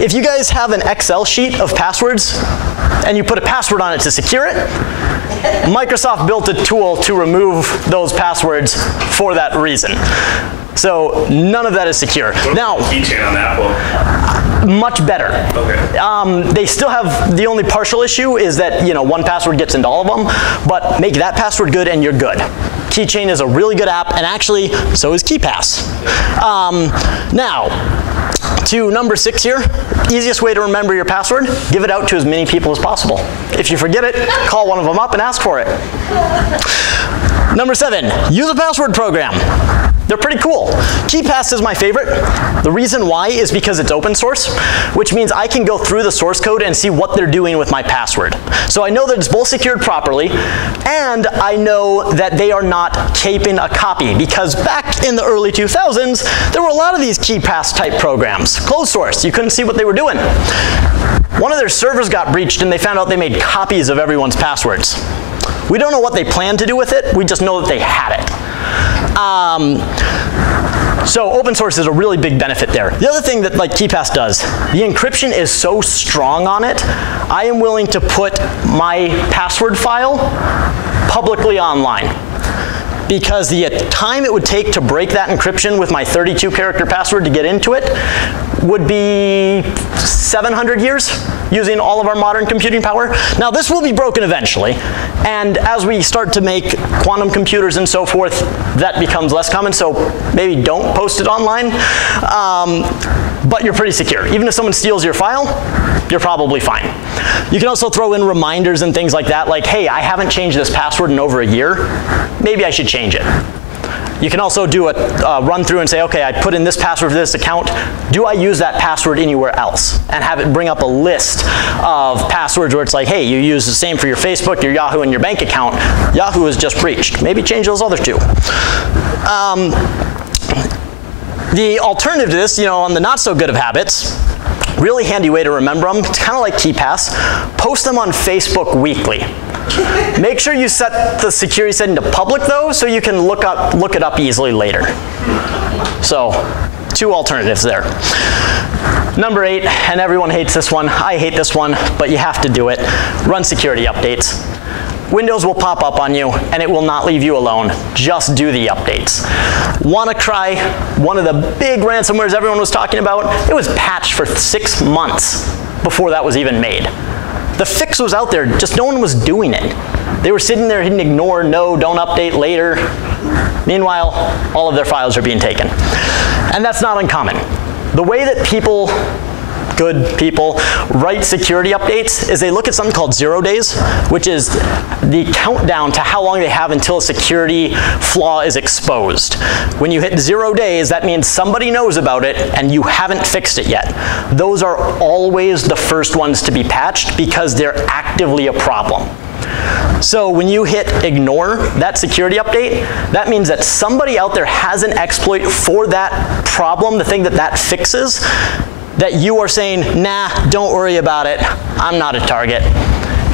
If you guys have an Excel sheet of passwords and you put a password on it to secure it, Microsoft built a tool to remove those passwords for that reason. So none of that is secure. Now, keychain on Apple. Much better. Okay. They still have, the only partial issue is that, you know, one password gets into all of them, but make that password good and you're good. Keychain is a really good app, and actually, so is KeyPass. Now, to number 6 here, easiest way to remember your password, give it out to as many people as possible. If you forget it, call one of them up and ask for it. Number 7, use a password program. They're pretty cool. KeyPass is my favorite. The reason why is because it's open source, which means I can go through the source code and see what they're doing with my password. So I know that it's both secured properly, and I know that they are not caping a copy, because back in the early 2000s, there were a lot of these KeyPass type programs. Closed source, you couldn't see what they were doing. One of their servers got breached and they found out they made copies of everyone's passwords. We don't know what they planned to do with it, we just know that they had it. So open source is a really big benefit there. The other thing that like KeyPass does, the encryption is so strong on it, I am willing to put my password file publicly online. Because the time it would take to break that encryption with my 32-character password to get into it would be 700 years using all of our modern computing power. Now this will be broken eventually, and as we start to make quantum computers and so forth, that becomes less common, so maybe don't post it online, but you're pretty secure. Even if someone steals your file, you're probably fine. You can also throw in reminders and things like that, like, hey, I haven't changed this password in over a year, maybe I should change it. You can also do a run through and say, okay, I put in this password for this account, do I use that password anywhere else? And have it bring up a list of passwords where it's like, hey, you use the same for your Facebook, your Yahoo, and your bank account. Yahoo is just breached. Maybe change those other two. The alternative to this, you know, on the not so good of habits, really handy way to remember them, it's kind of like KeyPass, post them on Facebook weekly. Make sure you set the security setting to public though, so you can look it up easily later. So, 2 alternatives there. Number 8, and everyone hates this one, I hate this one, but you have to do it. Run security updates. Windows will pop up on you, and it will not leave you alone. Just do the updates. WannaCry, one of the big ransomwares everyone was talking about, it was patched for 6 months before that was even made. The fix was out there, just no one was doing it. They were sitting there hitting ignore, no, don't update later. Meanwhile, all of their files are being taken. And that's not uncommon. The way that people, good people, write security updates is they look at something called 0 days, which is the countdown to how long they have until a security flaw is exposed. When you hit 0 days, that means somebody knows about it and you haven't fixed it yet. Those are always the first ones to be patched because they're actively a problem. So when you hit ignore that security update, that means that somebody out there has an exploit for that problem, the thing that that fixes, that you are saying, nah, don't worry about it, I'm not a target.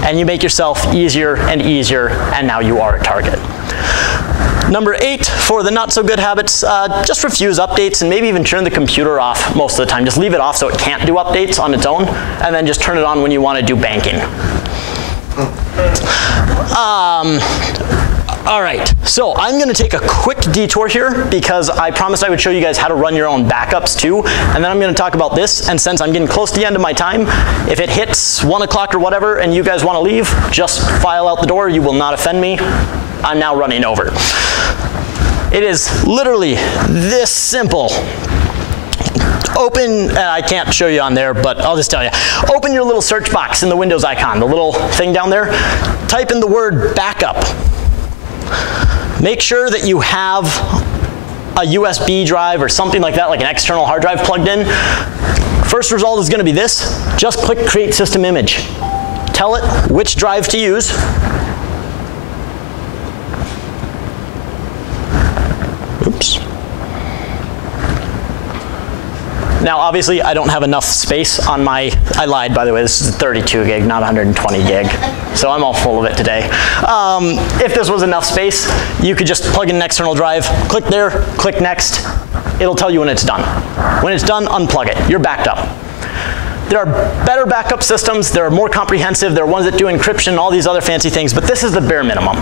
And you make yourself easier and easier, and now you are a target. Number 8, for the not so good habits, just refuse updates and maybe even turn the computer off most of the time. Just leave it off so it can't do updates on its own, and then just turn it on when you want to do banking. All right, so I'm going to take a quick detour here because I promised I would show you guys how to run your own backups too, and then I'm going to talk about this, and since I'm getting close to the end of my time, if it hits 1 o'clock or whatever and you guys want to leave, just file out the door, you will not offend me. I'm now running over. It is literally this simple. Open, I can't show you on there, but I'll just tell you. Open your little search box in the Windows icon, the little thing down there. Type in the word backup. Make sure that you have a USB drive or something like that, like an external hard drive plugged in, first result is going to be this. Just click Create System Image. Tell it which drive to use. Oops. Now, obviously, I don't have enough space on my, I lied, by the way, this is 32 gig, not 120 gig. So I'm all full of it today. If this was enough space, you could just plug in an external drive, click there, click Next. It'll tell you when it's done. When it's done, unplug it. You're backed up. There are better backup systems. There are more comprehensive. There are ones that do encryption and all these other fancy things, but this is the bare minimum.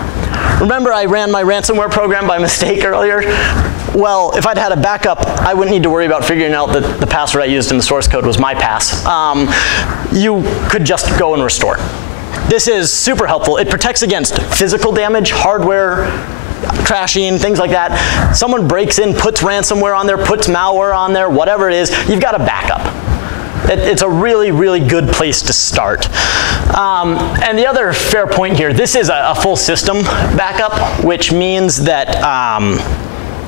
Remember I ran my ransomware program by mistake earlier? Well, if I'd had a backup, I wouldn't need to worry about figuring out that the password I used in the source code was my pass. You could just go and restore. This is super helpful. It protects against physical damage, hardware, crashing, things like that. Someone breaks in, puts ransomware on there, puts malware on there, whatever it is, you've got a backup. It's a really, really good place to start. And the other fair point here, this is a full system backup, which means that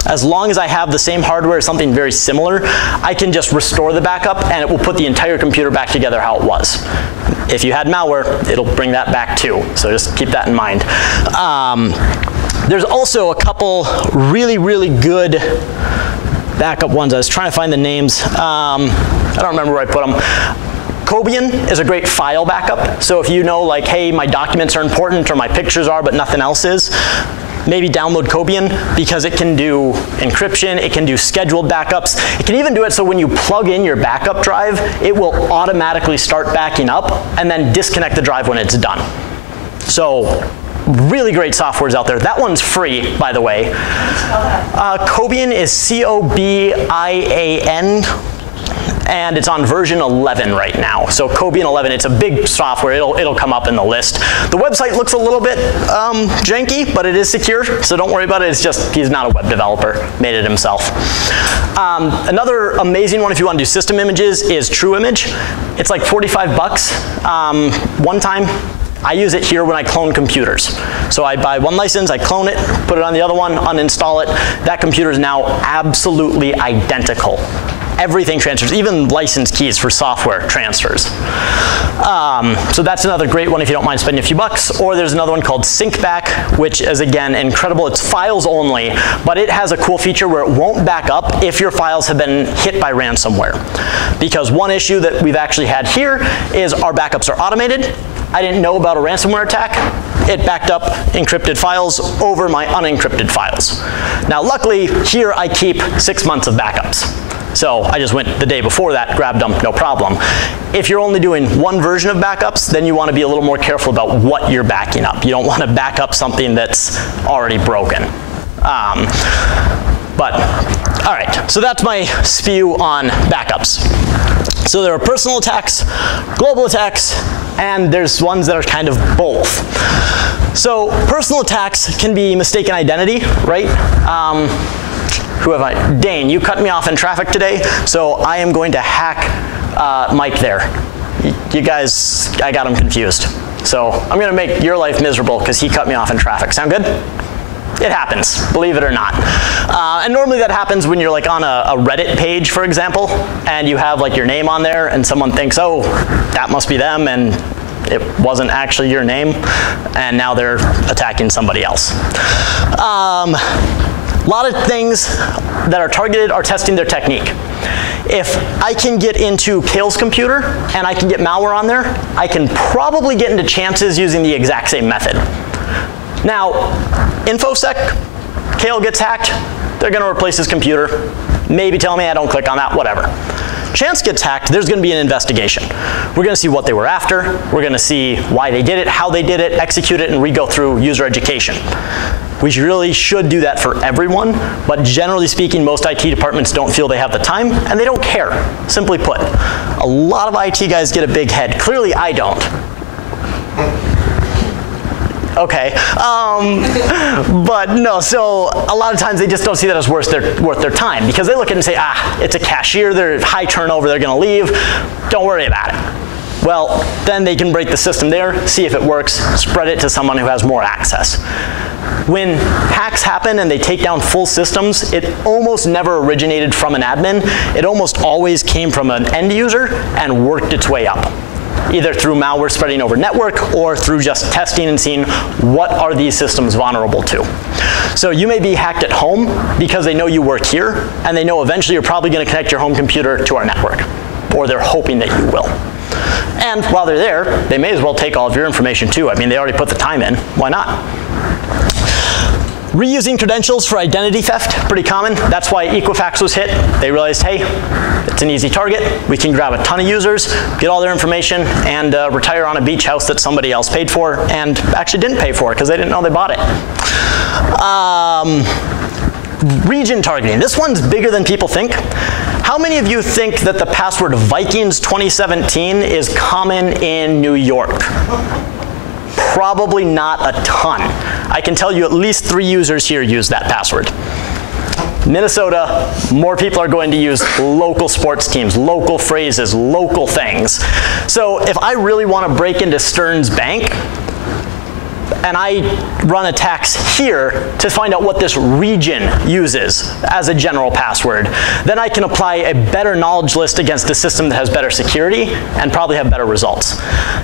as long as I have the same hardware or something very similar, I can just restore the backup and it will put the entire computer back together how it was. If you had malware, it'll bring that back too, so just keep that in mind. There's also a couple really, really good backup ones. I was trying to find the names. I don't remember where I put them. Cobian is a great file backup. So if you know, like, hey, my documents are important or my pictures are, but nothing else is, maybe download Cobian because it can do encryption, it can do scheduled backups. It can even do it so when you plug in your backup drive, it will automatically start backing up and then disconnect the drive when it's done. So really great softwares out there. That one's free, by the way. Cobian is C-O-B-I-A-N. And it's on version 11 right now. So Cobian 11, it's a big software. It'll come up in the list. The website looks a little bit janky, but it is secure, so don't worry about it. It's just, he's not a web developer, made it himself. Another amazing one if you want to do system images is TrueImage. It's like 45 bucks one time. I use it here when I clone computers. So I buy one license, I clone it, put it on the other one, uninstall it. That computer is now absolutely identical. Everything transfers, even license keys for software transfers. So that's another great one if you don't mind spending a few bucks. Or there's another one called SyncBack, which is, again, incredible. It's files only, but it has a cool feature where it won't back up if your files have been hit by ransomware. Because one issue that we've actually had here is our backups are automated. I didn't know about a ransomware attack. It backed up encrypted files over my unencrypted files. Now, luckily, here I keep 6 months of backups. So I just went the day before that, grabbed them, no problem. If you're only doing one version of backups, then you want to be a little more careful about what you're backing up. You don't want to back up something that's already broken. But, all right, so that's my spew on backups. So there are personal attacks, global attacks, and there's ones that are kind of both. So personal attacks can be mistaken identity, right? Who have I? Dane, you cut me off in traffic today, so I am going to hack Mike there. You guys, I got him confused. So I'm going to make your life miserable because he cut me off in traffic. Sound good? It happens, believe it or not. And normally that happens when you're like on a Reddit page, for example, and you have like your name on there and someone thinks, oh, that must be them, and it wasn't actually your name, and now they're attacking somebody else. A lot of things that are targeted are testing their technique. If I can get into Kale's computer and I can get malware on there, I can probably get into chances using the exact same method. Now, InfoSec, Kale gets hacked, they're going to replace his computer, maybe tell me I don't click on that, whatever. Chance gets hacked, there's going to be an investigation. We're going to see what they were after, we're going to see why they did it, how they did it, execute it, and we go through user education. We really should do that for everyone, but generally speaking, most IT departments don't feel they have the time, and they don't care, simply put. A lot of IT guys get a big head. Clearly, I don't. Okay, but no, so a lot of times they just don't see that as worth their time because they look at it and say, ah, it's a cashier, they're high turnover, they're gonna leave, don't worry about it. well, then they can break the system there, see if it works, spread it to someone who has more access. When hacks happen and they take down full systems, it almost never originated from an admin. It almost always came from an end user and worked its way up, either through malware spreading over network or through just testing and seeing what are these systems vulnerable to. So you may be hacked at home because they know you work here, and they know eventually you're probably going to connect your home computer to our network, or they're hoping that you will. And while they're there, they may as well take all of your information too. I mean, they already put the time in. Why not? Reusing credentials for identity theft, pretty common. That's why Equifax was hit. They realized, hey, it's an easy target. We can grab a ton of users, get all their information, and retire on a beach house that somebody else paid for and actually didn't pay for because they didn't know they bought it. Region targeting. This one's bigger than people think. How many of you think that the password Vikings 2017 is common in New York? Probably not a ton. I can tell you at least 3 users here use that password. Minnesota, more people are going to use local sports teams, local phrases, local things. So if I really want to break into Stearns Bank, and I run attacks here to find out what this region uses as a general password, then I can apply a better knowledge list against a system that has better security and probably have better results.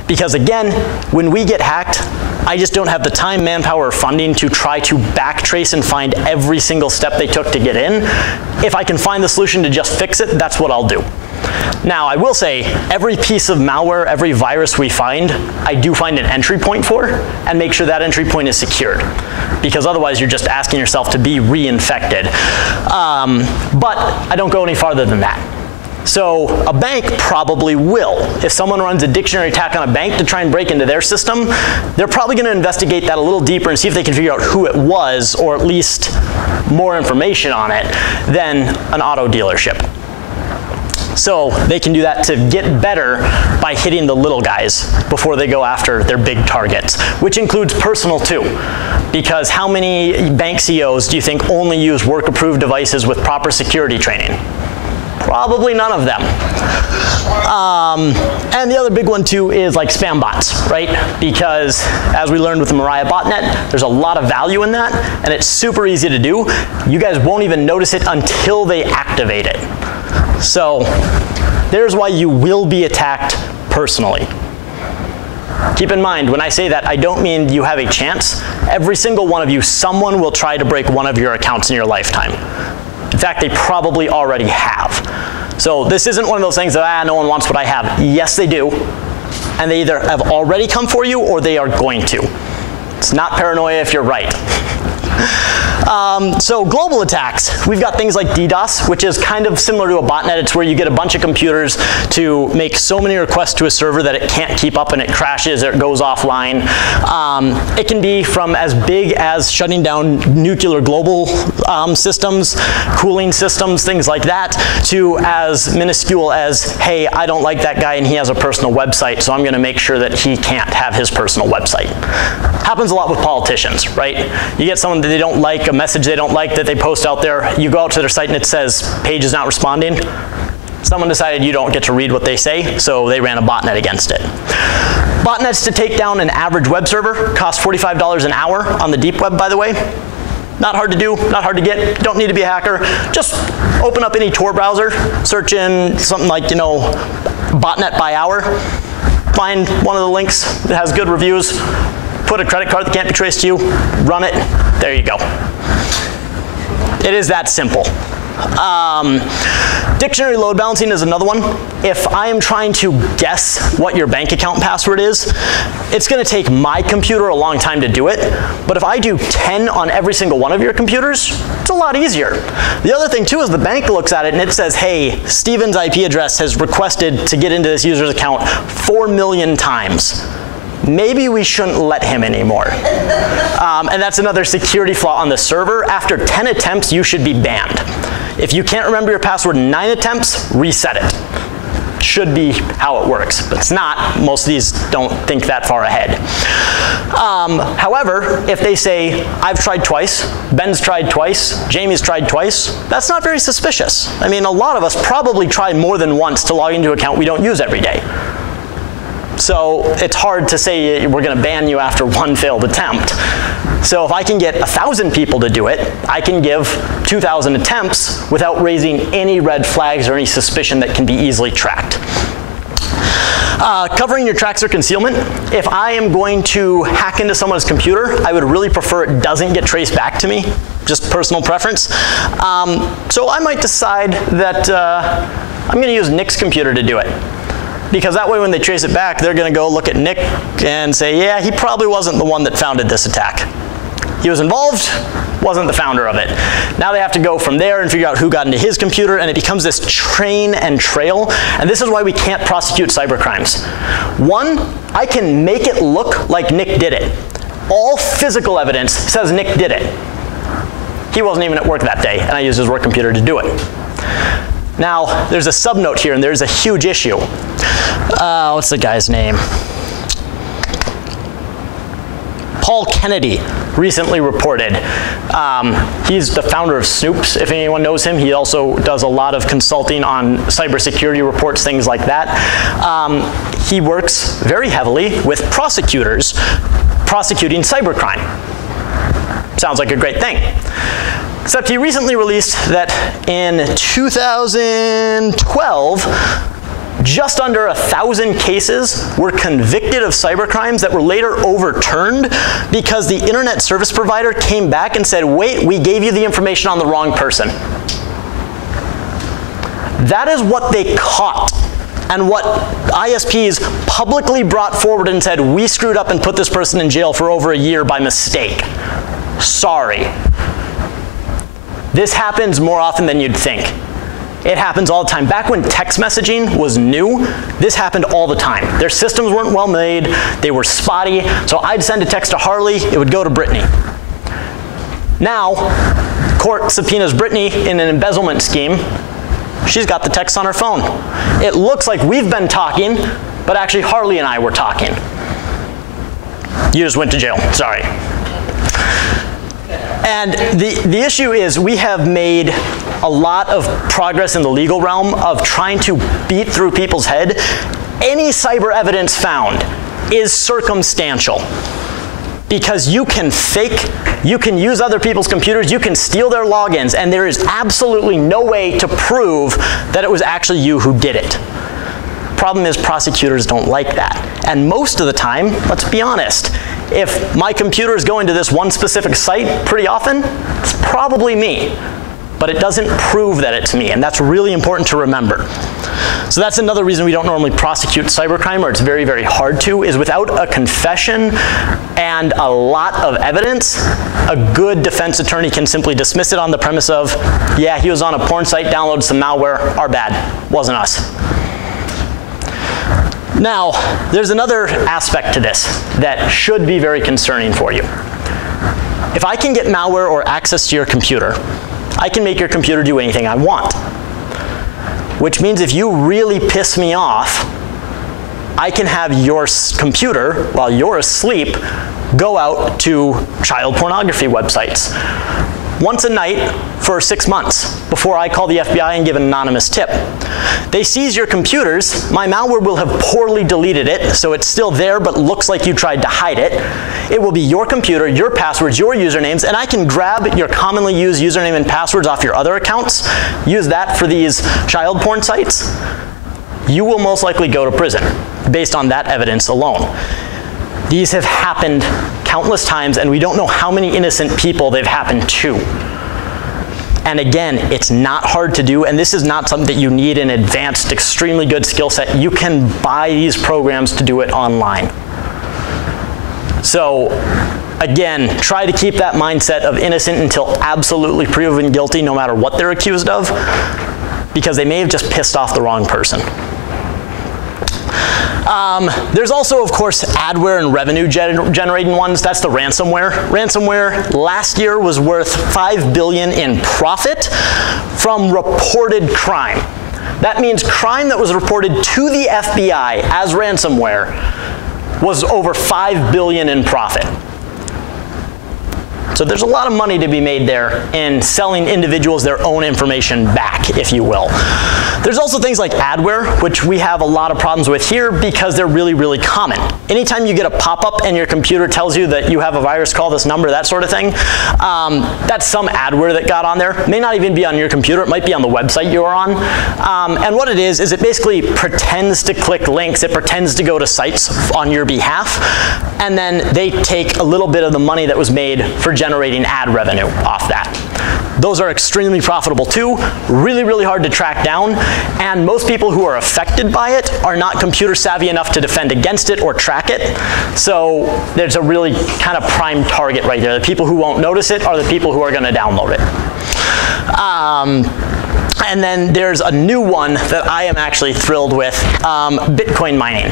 Because again, when we get hacked, I just don't have the time, manpower, or funding to try to backtrace and find every single step they took to get in. If I can find the solution to just fix it, that's what I'll do. Now, I will say, every piece of malware, every virus we find, I do find an entry point for, and make sure that entry point is secured. Because otherwise, you're just asking yourself to be reinfected. But I don't go any farther than that. So a bank probably will. If someone runs a dictionary attack on a bank to try and break into their system, they're probably going to investigate that a little deeper and see if they can figure out who it was, or at least more information on it, than an auto dealership. So they can do that to get better by hitting the little guys before they go after their big targets, which includes personal too. Because how many bank CEOs do you think only use work-approved devices with proper security training? Probably none of them. And the other big one too is like spam bots, right? Because as we learned with the Mariah botnet, there's a lot of value in that, and it's super easy to do. You guys won't even notice it until they activate it. So there's why you will be attacked personally. Keep in mind, when I say that, I don't mean you have a chance. Every single one of you, someone will try to break one of your accounts in your lifetime. In fact, they probably already have. So this isn't one of those things that, no one wants what I have. Yes, they do. And they either have already come for you or they are going to. It's not paranoia if you're right. So global attacks, we've got things like DDoS, which is kind of similar to a botnet. It's where you get a bunch of computers to make so many requests to a server that it can't keep up and it crashes or it goes offline. It can be from as big as shutting down nuclear global systems, cooling systems, things like that, to as minuscule as, hey, I don't like that guy and he has a personal website, so I'm going to make sure that he can't have his personal website. Happens a lot with politicians, right? You get someone that they don't like, a message they don't like that they post out there, you go out to their site and it says, page is not responding. Someone decided you don't get to read what they say, so they ran a botnet against it. Botnets to take down an average web server cost $45 an hour on the deep web, by the way. Not hard to do, not hard to get, don't need to be a hacker. Just open up any Tor browser, search in something like, botnet by hour, find one of the links that has good reviews, put a credit card that can't be traced to you, run it, there you go. It is that simple. Dictionary load balancing is another one. If I am trying to guess what your bank account password is, it's going to take my computer a long time to do it. But if I do 10 on every single one of your computers, it's a lot easier. The other thing too is the bank looks at it and it says, hey, Steven's IP address has requested to get into this user's account 4 million times. Maybe we shouldn't let him anymore. And that's another security flaw on the server. After 10 attempts, you should be banned. If you can't remember your password in 9 attempts, reset it. Should be how it works, but it's not. Most of these don't think that far ahead. However, if they say, I've tried twice, Ben's tried twice, Jamie's tried twice, that's not very suspicious. I mean, a lot of us probably try more than once to log into an account we don't use every day. So it's hard to say we're going to ban you after one failed attempt. So if I can get 1,000 people to do it, I can give 2,000 attempts without raising any red flags or any suspicion that can be easily tracked. Covering your tracks or concealment. If I am going to hack into someone's computer, I would really prefer it doesn't get traced back to me, just personal preference. So I might decide that I'm going to use Nick's computer to do it. Because that way when they trace it back, they're going to go look at Nick and say, yeah, he probably wasn't the one that founded this attack. He was involved, wasn't the founder of it. Now they have to go from there and figure out who got into his computer, and it becomes this train and trail, and this is why we can't prosecute cybercrimes. One, I can make it look like Nick did it. All physical evidence says Nick did it. He wasn't even at work that day, and I used his work computer to do it. Now, there's a subnote here, and there's a huge issue. What's the guy's name? Paul Kennedy recently reported. He's the founder of Snoops, if anyone knows him. He also does a lot of consulting on cybersecurity reports, things like that. He works very heavily with prosecutors prosecuting cybercrime. Sounds like a great thing. Except he recently released that in 2012, just under 1,000 cases were convicted of cybercrimes that were later overturned because the internet service provider came back and said, wait, we gave you the information on the wrong person. That is what they caught, and what ISPs publicly brought forward and said, we screwed up and put this person in jail for over a year by mistake. Sorry. This happens more often than you'd think. It happens all the time. Back when text messaging was new, this happened all the time. Their systems weren't well made, they were spotty, so I'd send a text to Harley, it would go to Brittany. Now, court subpoenas Brittany in an embezzlement scheme. She's got the text on her phone. It looks like we've been talking, but actually Harley and I were talking. You just went to jail, sorry. And the issue is we have made a lot of progress in the legal realm of trying to beat through people's head. Any cyber evidence found is circumstantial. Because you can fake, you can use other people's computers, you can steal their logins, and there is absolutely no way to prove that it was actually you who did it. Problem is, prosecutors don't like that. And most of the time, let's be honest, if my computer is going to this one specific site pretty often, it's probably me. But it doesn't prove that it's me, and that's really important to remember. So that's another reason we don't normally prosecute cybercrime, or it's very, very hard to, is without a confession and a lot of evidence, a good defense attorney can simply dismiss it on the premise of, yeah, he was on a porn site, downloaded some malware, our bad, wasn't us. Now, there's another aspect to this that should be very concerning for you. If I can get malware or access to your computer, I can make your computer do anything I want. Which means if you really piss me off, I can have your computer, while you're asleep, go out to child pornography websites once a night for 6 months before I call the FBI and give an anonymous tip. They seize your computers, my malware will have poorly deleted it, so it's still there but looks like you tried to hide it. It will be your computer, your passwords, your usernames, and I can grab your commonly used username and passwords off your other accounts, use that for these child porn sites. You will most likely go to prison based on that evidence alone. These have happened countless times, and we don't know how many innocent people they've happened to. And again, it's not hard to do, and this is not something that you need an advanced, extremely good skill set. You can buy these programs to do it online. So again, try to keep that mindset of innocent until absolutely proven guilty, no matter what they're accused of, because they may have just pissed off the wrong person. There's also, of course, adware and revenue generating ones. That's the ransomware. Ransomware last year was worth $5 billion in profit from reported crime. That means crime that was reported to the FBI as ransomware was over $5 billion in profit. So there's a lot of money to be made there in selling individuals their own information back, if you will. There's also things like adware, which we have a lot of problems with here because they're really, really common. Anytime you get a pop-up and your computer tells you that you have a virus, call this number, that sort of thing, that's some adware that got on there. It may not even be on your computer, it might be on the website you're on. And what it is it basically pretends to click links, it pretends to go to sites on your behalf, and then they take a little bit of the money that was made for generating ad revenue off that. Those are extremely profitable too, really, really hard to track down, and most people who are affected by it are not computer savvy enough to defend against it or track it. So there's a really kind of prime target right there. The people who won't notice it are the people who are going to download it. And then there's a new one that I am actually thrilled with, Bitcoin mining.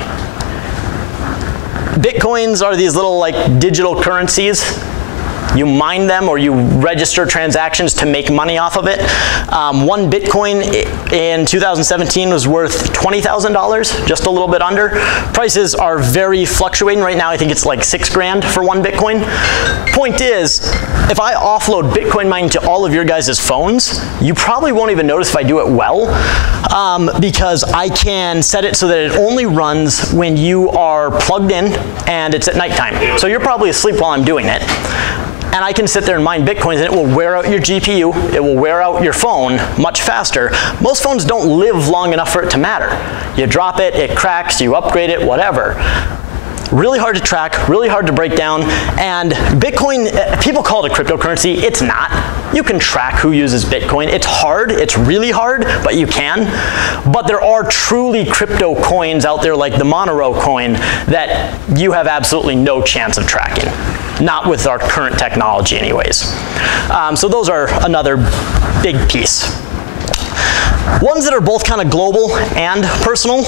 Bitcoins are these little like digital currencies. You mine them or you register transactions to make money off of it. One Bitcoin in 2017 was worth $20,000, just a little bit under. Prices are very fluctuating. Right now I think it's like $6,000 for one Bitcoin. Point is, if I offload Bitcoin mining to all of your guys' phones, you probably won't even notice if I do it well, because I can set it so that it only runs when you are plugged in and it's at nighttime. So you're probably asleep while I'm doing it. And I can sit there and mine Bitcoins and it will wear out your GPU, it will wear out your phone much faster. Most phones don't live long enough for it to matter. You drop it, it cracks, you upgrade it, whatever. Really hard to track, really hard to break down, and Bitcoin, people call it a cryptocurrency, it's not. You can track who uses Bitcoin. It's hard, it's really hard, but you can. But there are truly crypto coins out there like the Monero coin that you have absolutely no chance of tracking. Not with our current technology anyways. So those are another big piece. Ones that are both kind of global and personal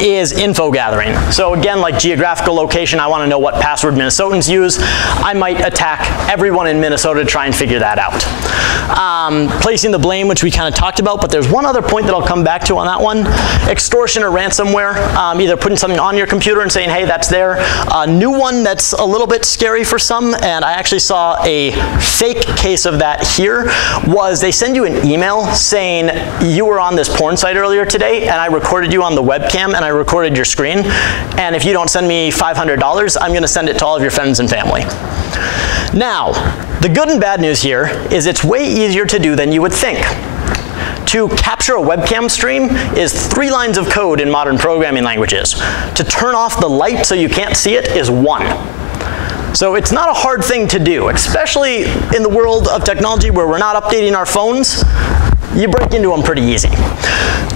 is info gathering. So again, like geographical location, I want to know what password Minnesotans use. I might attack everyone in Minnesota to try and figure that out. Placing the blame, which we kind of talked about, but there's one other point that I'll come back to on that one. Extortion or ransomware, either putting something on your computer and saying, hey, that's there. A new one that's a little bit scary for some, and I actually saw a fake case of that here, was they send you an email saying you were on this porn site earlier today and I recorded you on the webcam and I recorded your screen, and if you don't send me $500, I'm going to send it to all of your friends and family. Now, the good and bad news here is it's way easier to do than you would think. To capture a webcam stream is 3 lines of code in modern programming languages. To turn off the light so you can't see it is 1. So it's not a hard thing to do, especially in the world of technology where we're not updating our phones. You break into them pretty easy.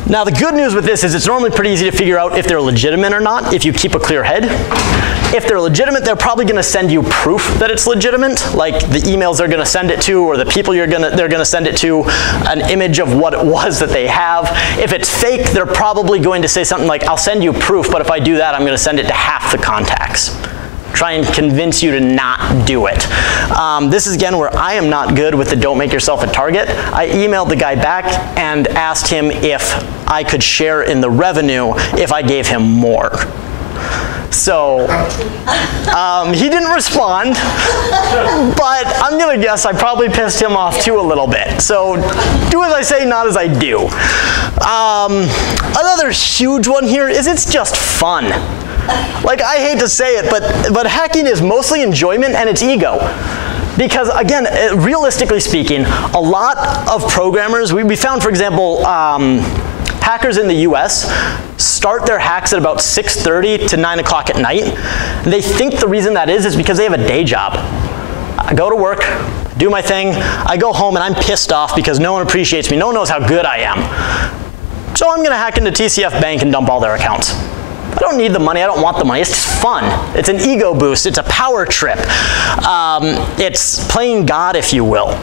Now the good news with this is it's normally pretty easy to figure out if they're legitimate or not if you keep a clear head. If they're legitimate, they're probably going to send you proof that it's legitimate, like the emails they're going to send it to or the people they're going to send it to, an image of what it was that they have. If it's fake, they're probably going to say something like, I'll send you proof, but if I do that, I'm going to send it to half the contacts. Try and convince you to not do it. This is again where I am not good with the don't make yourself a target. I emailed the guy back and asked him if I could share in the revenue if I gave him more. So he didn't respond, but I'm gonna guess I probably pissed him off too a little bit. So do as I say, not as I do. Another huge one here is it's just fun. Like, I hate to say it, but hacking is mostly enjoyment and it's ego. Because again, realistically speaking, a lot of programmers, we found, for example, hackers in the US start their hacks at about 6:30 to 9 o'clock at night. And they think the reason that is because they have a day job. I go to work, do my thing, I go home and I'm pissed off because no one appreciates me, no one knows how good I am. So I'm gonna hack into TCF Bank and dump all their accounts. I don't need the money, I don't want the money, it's just fun. It's an ego boost, it's a power trip. It's playing God, if you will.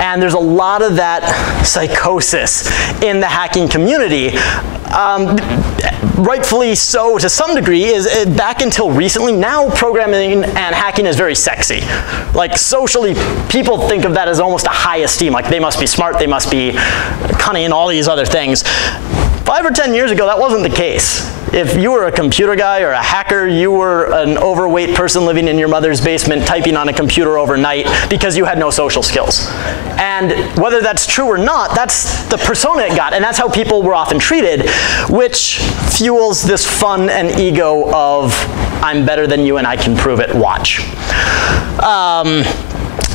And there's a lot of that psychosis in the hacking community. Rightfully so to some degree, is back until recently, now programming and hacking is very sexy. Like socially, people think of that as almost a high esteem, like they must be smart, they must be cunning, and all these other things. 5 or 10 years ago, that wasn't the case. If you were a computer guy or a hacker, you were an overweight person living in your mother's basement typing on a computer overnight because you had no social skills. And whether that's true or not, that's the persona it got, and that's how people were often treated, which fuels this fun and ego of, I'm better than you and I can prove it, watch.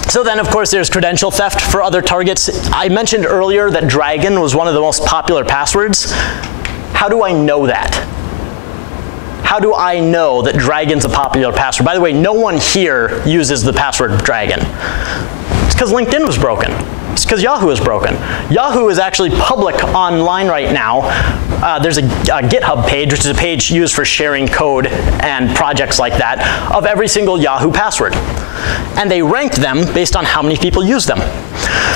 So then, of course, there's credential theft for other targets. I mentioned earlier that Dragon was one of the most popular passwords. How do I know that? How do I know that Dragon's a popular password? By the way, no one here uses the password Dragon. It's because LinkedIn was broken. It's because Yahoo is broken. Yahoo is actually public online right now. There's a GitHub page, which is a page used for sharing code and projects like that, of every single Yahoo password. And they ranked them based on how many people use them.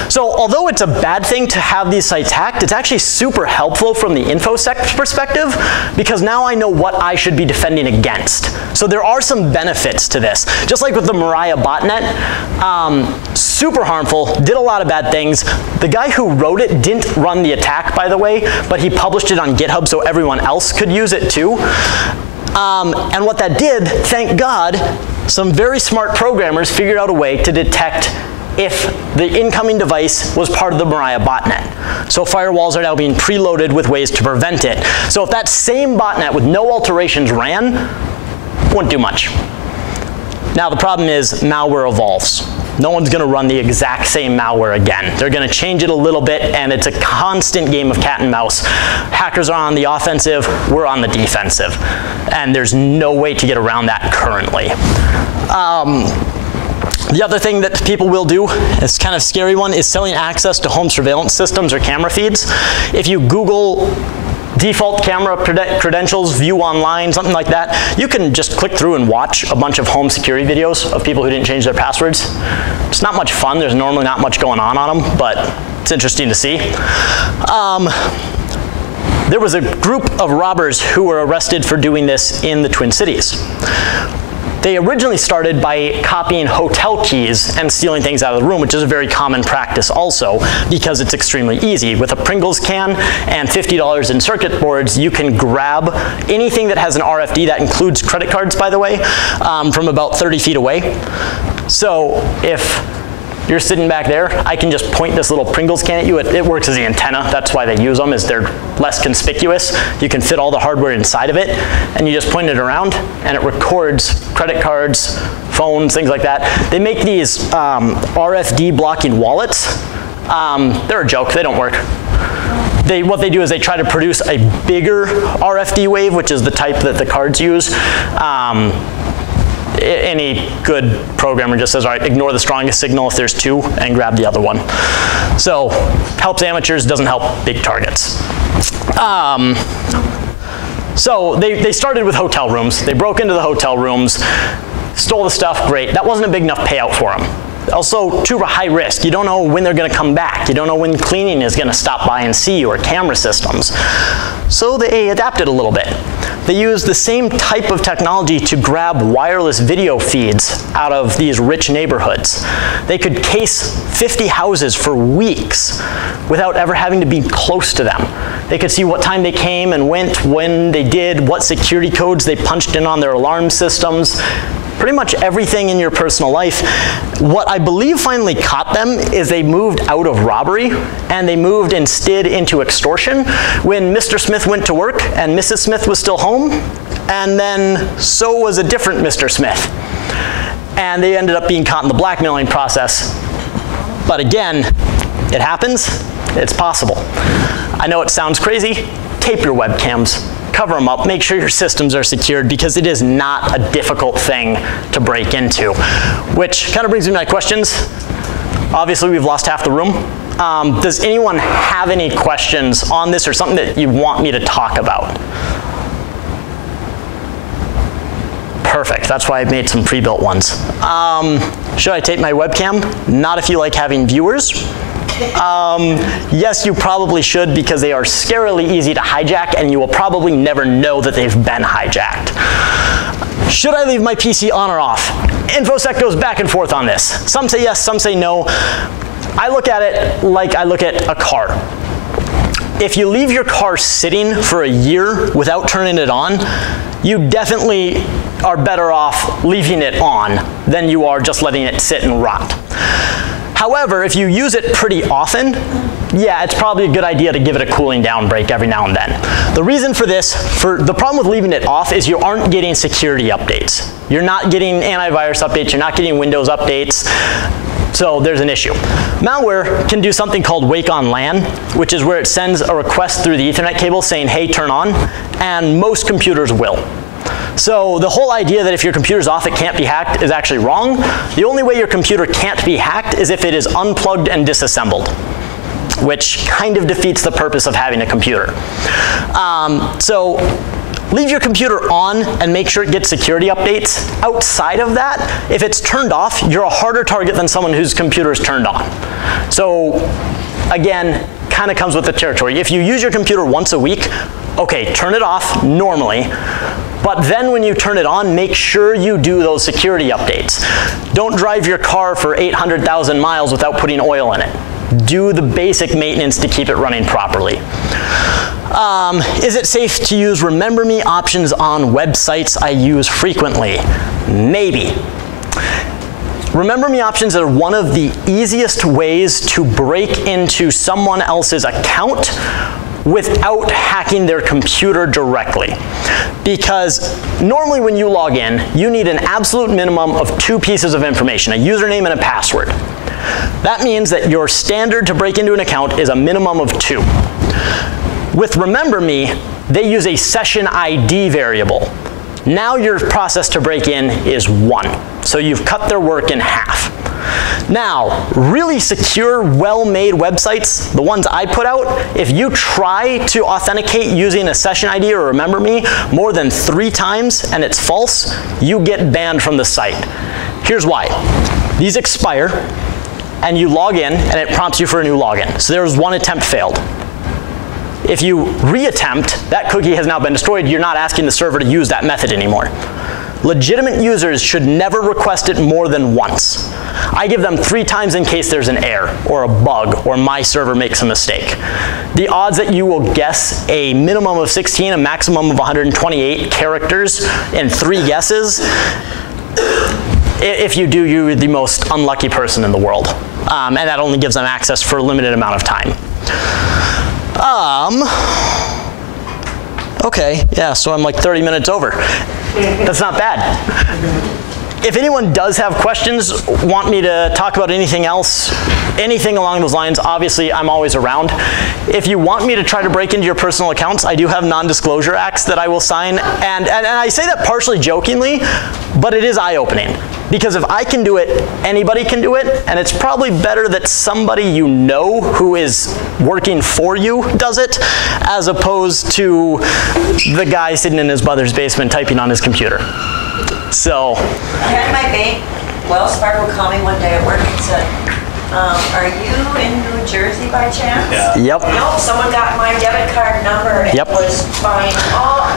So although it's a bad thing to have these sites hacked, it's actually super helpful from the InfoSec perspective, because now I know what I should be defending against. So there are some benefits to this. Just like with the Mariah botnet, super harmful, did a lot of bad things. The guy who wrote it didn't run the attack, by the way, but he published it on GitHub so everyone else could use it too. And what that did, thank God, some very smart programmers figured out a way to detect if the incoming device was part of the Mariah botnet. So firewalls are now being preloaded with ways to prevent it. So if that same botnet with no alterations ran, wouldn't do much. Now the problem is malware evolves. No one's going to run the exact same malware again. They're going to change it a little bit, and it's a constant game of cat and mouse. Hackers are on the offensive, we're on the defensive. And there's no way to get around that currently. The other thing that people will do, it's kind of a scary one, is selling access to home surveillance systems or camera feeds. If you Google default camera credentials, view online, something like that, you can just click through and watch a bunch of home security videos of people who didn't change their passwords. It's not much fun. There's normally not much going on them, but it's interesting to see. There was a group of robbers who were arrested for doing this in the Twin Cities. They originally started by copying hotel keys and stealing things out of the room, which is a very common practice also, because it's extremely easy. With a Pringles can and $50 in circuit boards, you can grab anything that has an RFD, that includes credit cards, by the way, from about 30 feet away. So if you're sitting back there, I can just point this little Pringles can at you. It works as the antenna. That's why they use them, is they're less conspicuous. You can fit all the hardware inside of it, and you just point it around, and it records credit cards, phones, things like that. They make these RFD blocking wallets. They're a joke. They don't work. What they do is they try to produce a bigger RFD wave, which is the type that the cards use. Any good programmer just says, all right, ignore the strongest signal if there's two and grab the other one. So helps amateurs, doesn't help big targets. So they started with hotel rooms. They broke into the hotel rooms, stole the stuff, great. That wasn't a big enough payout for them. Also, too high risk. You don't know when they're going to come back. You don't know when cleaning is going to stop by and see you, or camera systems. So they adapted a little bit. They used the same type of technology to grab wireless video feeds out of these rich neighborhoods. They could case 50 houses for weeks without ever having to be close to them. They could see what time they came and went, when they did, what security codes they punched in on their alarm systems. Pretty much everything in your personal life. What I believe finally caught them is they moved out of robbery, and they moved instead into extortion when Mr. Smith went to work and Mrs. Smith was still home, and then so was a different Mr. Smith. And they ended up being caught in the blackmailing process. But again, it happens, it's possible. I know it sounds crazy. Tape your webcams. Cover them up, make sure your systems are secured, because it is not a difficult thing to break into. Which kind of brings me to my questions. Obviously, we've lost half the room. Does anyone have any questions on this, or something that you want me to talk about? Perfect, that's why I made some pre-built ones. Should I tape my webcam? Not if you like having viewers. Yes, you probably should, because they are scarily easy to hijack, and you will probably never know that they've been hijacked. Should I leave my PC on or off? InfoSec goes back and forth on this. Some say yes, some say no. I look at it like I look at a car. if you leave your car sitting for a year without turning it on, you definitely are better off leaving it on than you are just letting it sit and rot. However, if you use it pretty often, yeah, it's probably a good idea to give it a cooling down break every now and then. The reason for this, the problem with leaving it off is you aren't getting security updates. You're not getting antivirus updates, you're not getting Windows updates, so there's an issue. Malware can do something called wake on LAN, which is where it sends a request through the Ethernet cable saying, hey, turn on, and most computers will. So the whole idea that if your computer's off, it can't be hacked is actually wrong. The only way your computer can't be hacked is if it is unplugged and disassembled, which kind of defeats the purpose of having a computer. So leave your computer on and make sure it gets security updates. Outside of that, if it's turned off, you're a harder target than someone whose computer is turned on. So again, kind of comes with the territory. If you use your computer once a week, okay, turn it off normally. But then when you turn it on, make sure you do those security updates. Don't drive your car for 800,000 miles without putting oil in it. Do the basic maintenance to keep it running properly. Is it safe to use Remember Me options on websites I use frequently? Maybe. Remember Me options are one of the easiest ways to break into someone else's account without hacking their computer directly. Because normally when you log in, you need an absolute minimum of 2 pieces of information, a username and a password. That means that your standard to break into an account is a minimum of 2. With Remember Me, they use a session ID variable. Now your process to break in is 1. So you've cut their work in half. Now, really secure, well-made websites, the ones I put out, if you try to authenticate using a session ID or Remember Me more than 3 times and it's false, you get banned from the site. Here's why. These expire, and you log in, and it prompts you for a new login. So there's 1 attempt failed. If you reattempt, that cookie has now been destroyed. You're not asking the server to use that method anymore. Legitimate users should never request it more than once. I give them 3 times in case there's an error or a bug or my server makes a mistake. The odds that you will guess a minimum of 16, a maximum of 128 characters in 3 guesses, if you do, you're the most unlucky person in the world. And that only gives them access for a limited amount of time. Okay, yeah, so I'm like 30 minutes over. That's not bad. If anyone does have questions, want me to talk about anything else, anything along those lines, obviously I'm always around. If you want me to try to break into your personal accounts, I do have non-disclosure acts that I will sign, and I say that partially jokingly, but it is eye-opening. Because if I can do it, anybody can do it, and it's probably better that somebody you know who is working for you does it, as opposed to the guy sitting in his mother's basement typing on his computer. So. I had my bank, Wells Fargo, call me one day at work and said, are you in New Jersey by chance? Yeah. Yep. No, someone got my debit card number and was buying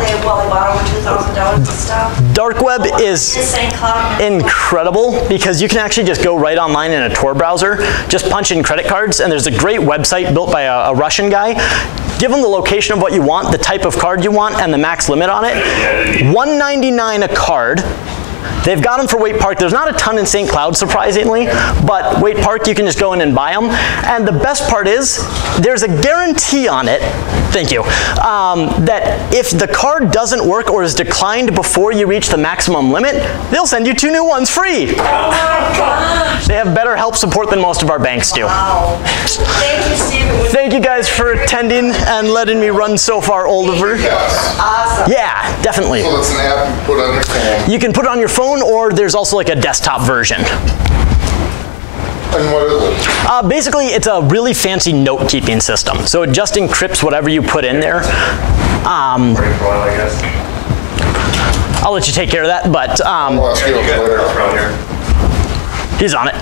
they bought over $2,000 of stuff. Dark web is St. Cloud. incredible because you can actually just go right online in a Tor browser, just punch in credit cards, and there's a great website built by a Russian guy. Give them the location of what you want, the type of card you want, and the max limit on it. $199 a card. They've got them for Waite Park. There's not a ton in St. Cloud, surprisingly, but Waite Park, you can just go in and buy them. And the best part is, there's a guarantee on it, thank you, that if the card doesn't work or is declined before you reach the maximum limit, they'll send you 2 new ones free. Oh my gosh. They have better help support than most of our banks do. Wow. Thank you, Steve. Thank you guys for attending and letting me run so far over. Yes. Awesome. Yeah, definitely. So it's an app you put on your phone. You can put it on your phone, or there's also like a desktop version. And what is it? Basically, it's a really fancy note-keeping system. So it just encrypts whatever you put in there. I guess. I'll let you take care of that, but I'll ask you later. he's on it.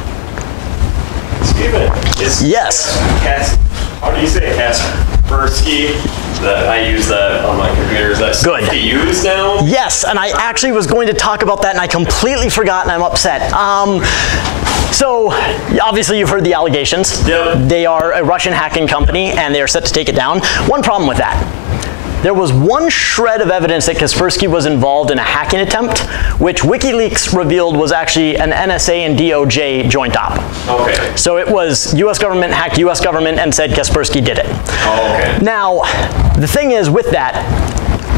Steven, Yes. How do you say Kaspersky? that I use that on my computer. Is that Good. safe to use now? Yes, and I actually was going to talk about that and I completely forgot and I'm upset. So obviously you've heard the allegations. Yep. They are a Russian hacking company and they are set to take it down. One problem with that. There was one shred of evidence that Kaspersky was involved in a hacking attempt, which WikiLeaks revealed was actually an NSA and DOJ joint op. Okay. So it was US government hacked US government and said Kaspersky did it. Oh, okay. Now, the thing is with that,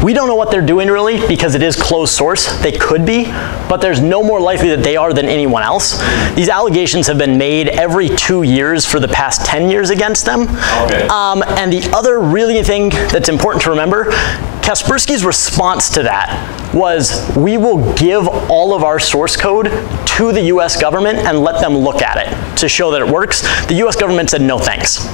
we don't know what they're doing really because it is closed source. They could be, but there's no more likely that they are than anyone else. These allegations have been made every 2 years for the past 10 years against them. Okay. And the other really thing that's important to remember, Kaspersky's response to that was, we will give all of our source code to the US government and let them look at it to show that it works. The US government said no thanks.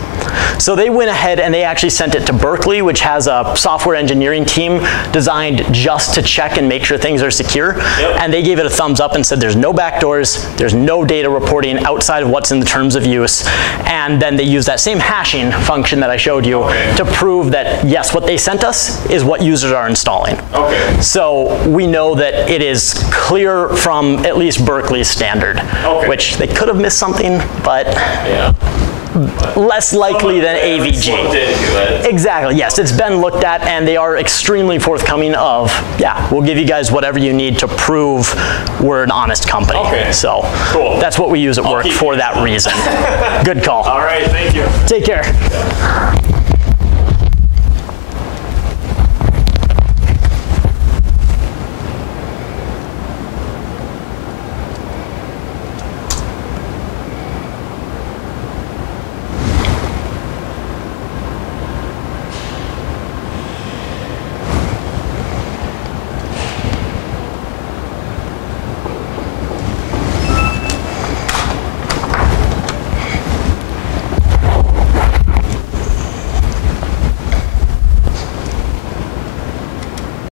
So they went ahead and they actually sent it to Berkeley, which has a software engineering team designed just to check and make sure things are secure. Yep. And they gave it a thumbs up and said there's no backdoors, there's no data reporting outside of what's in the terms of use. And then they used that same hashing function that I showed you to prove that yes, what they sent us is what users are installing. Okay. So we know that it is clear from at least Berkeley's standard, which they could have missed something, but Yeah. less likely than AVG. Looked into it. Exactly, yes, it's been looked at and they are extremely forthcoming of, yeah, we'll give you guys whatever you need to prove we're an honest company. Okay. So Cool. that's what we use at work for that reason. Good call. All right, thank you. Take care.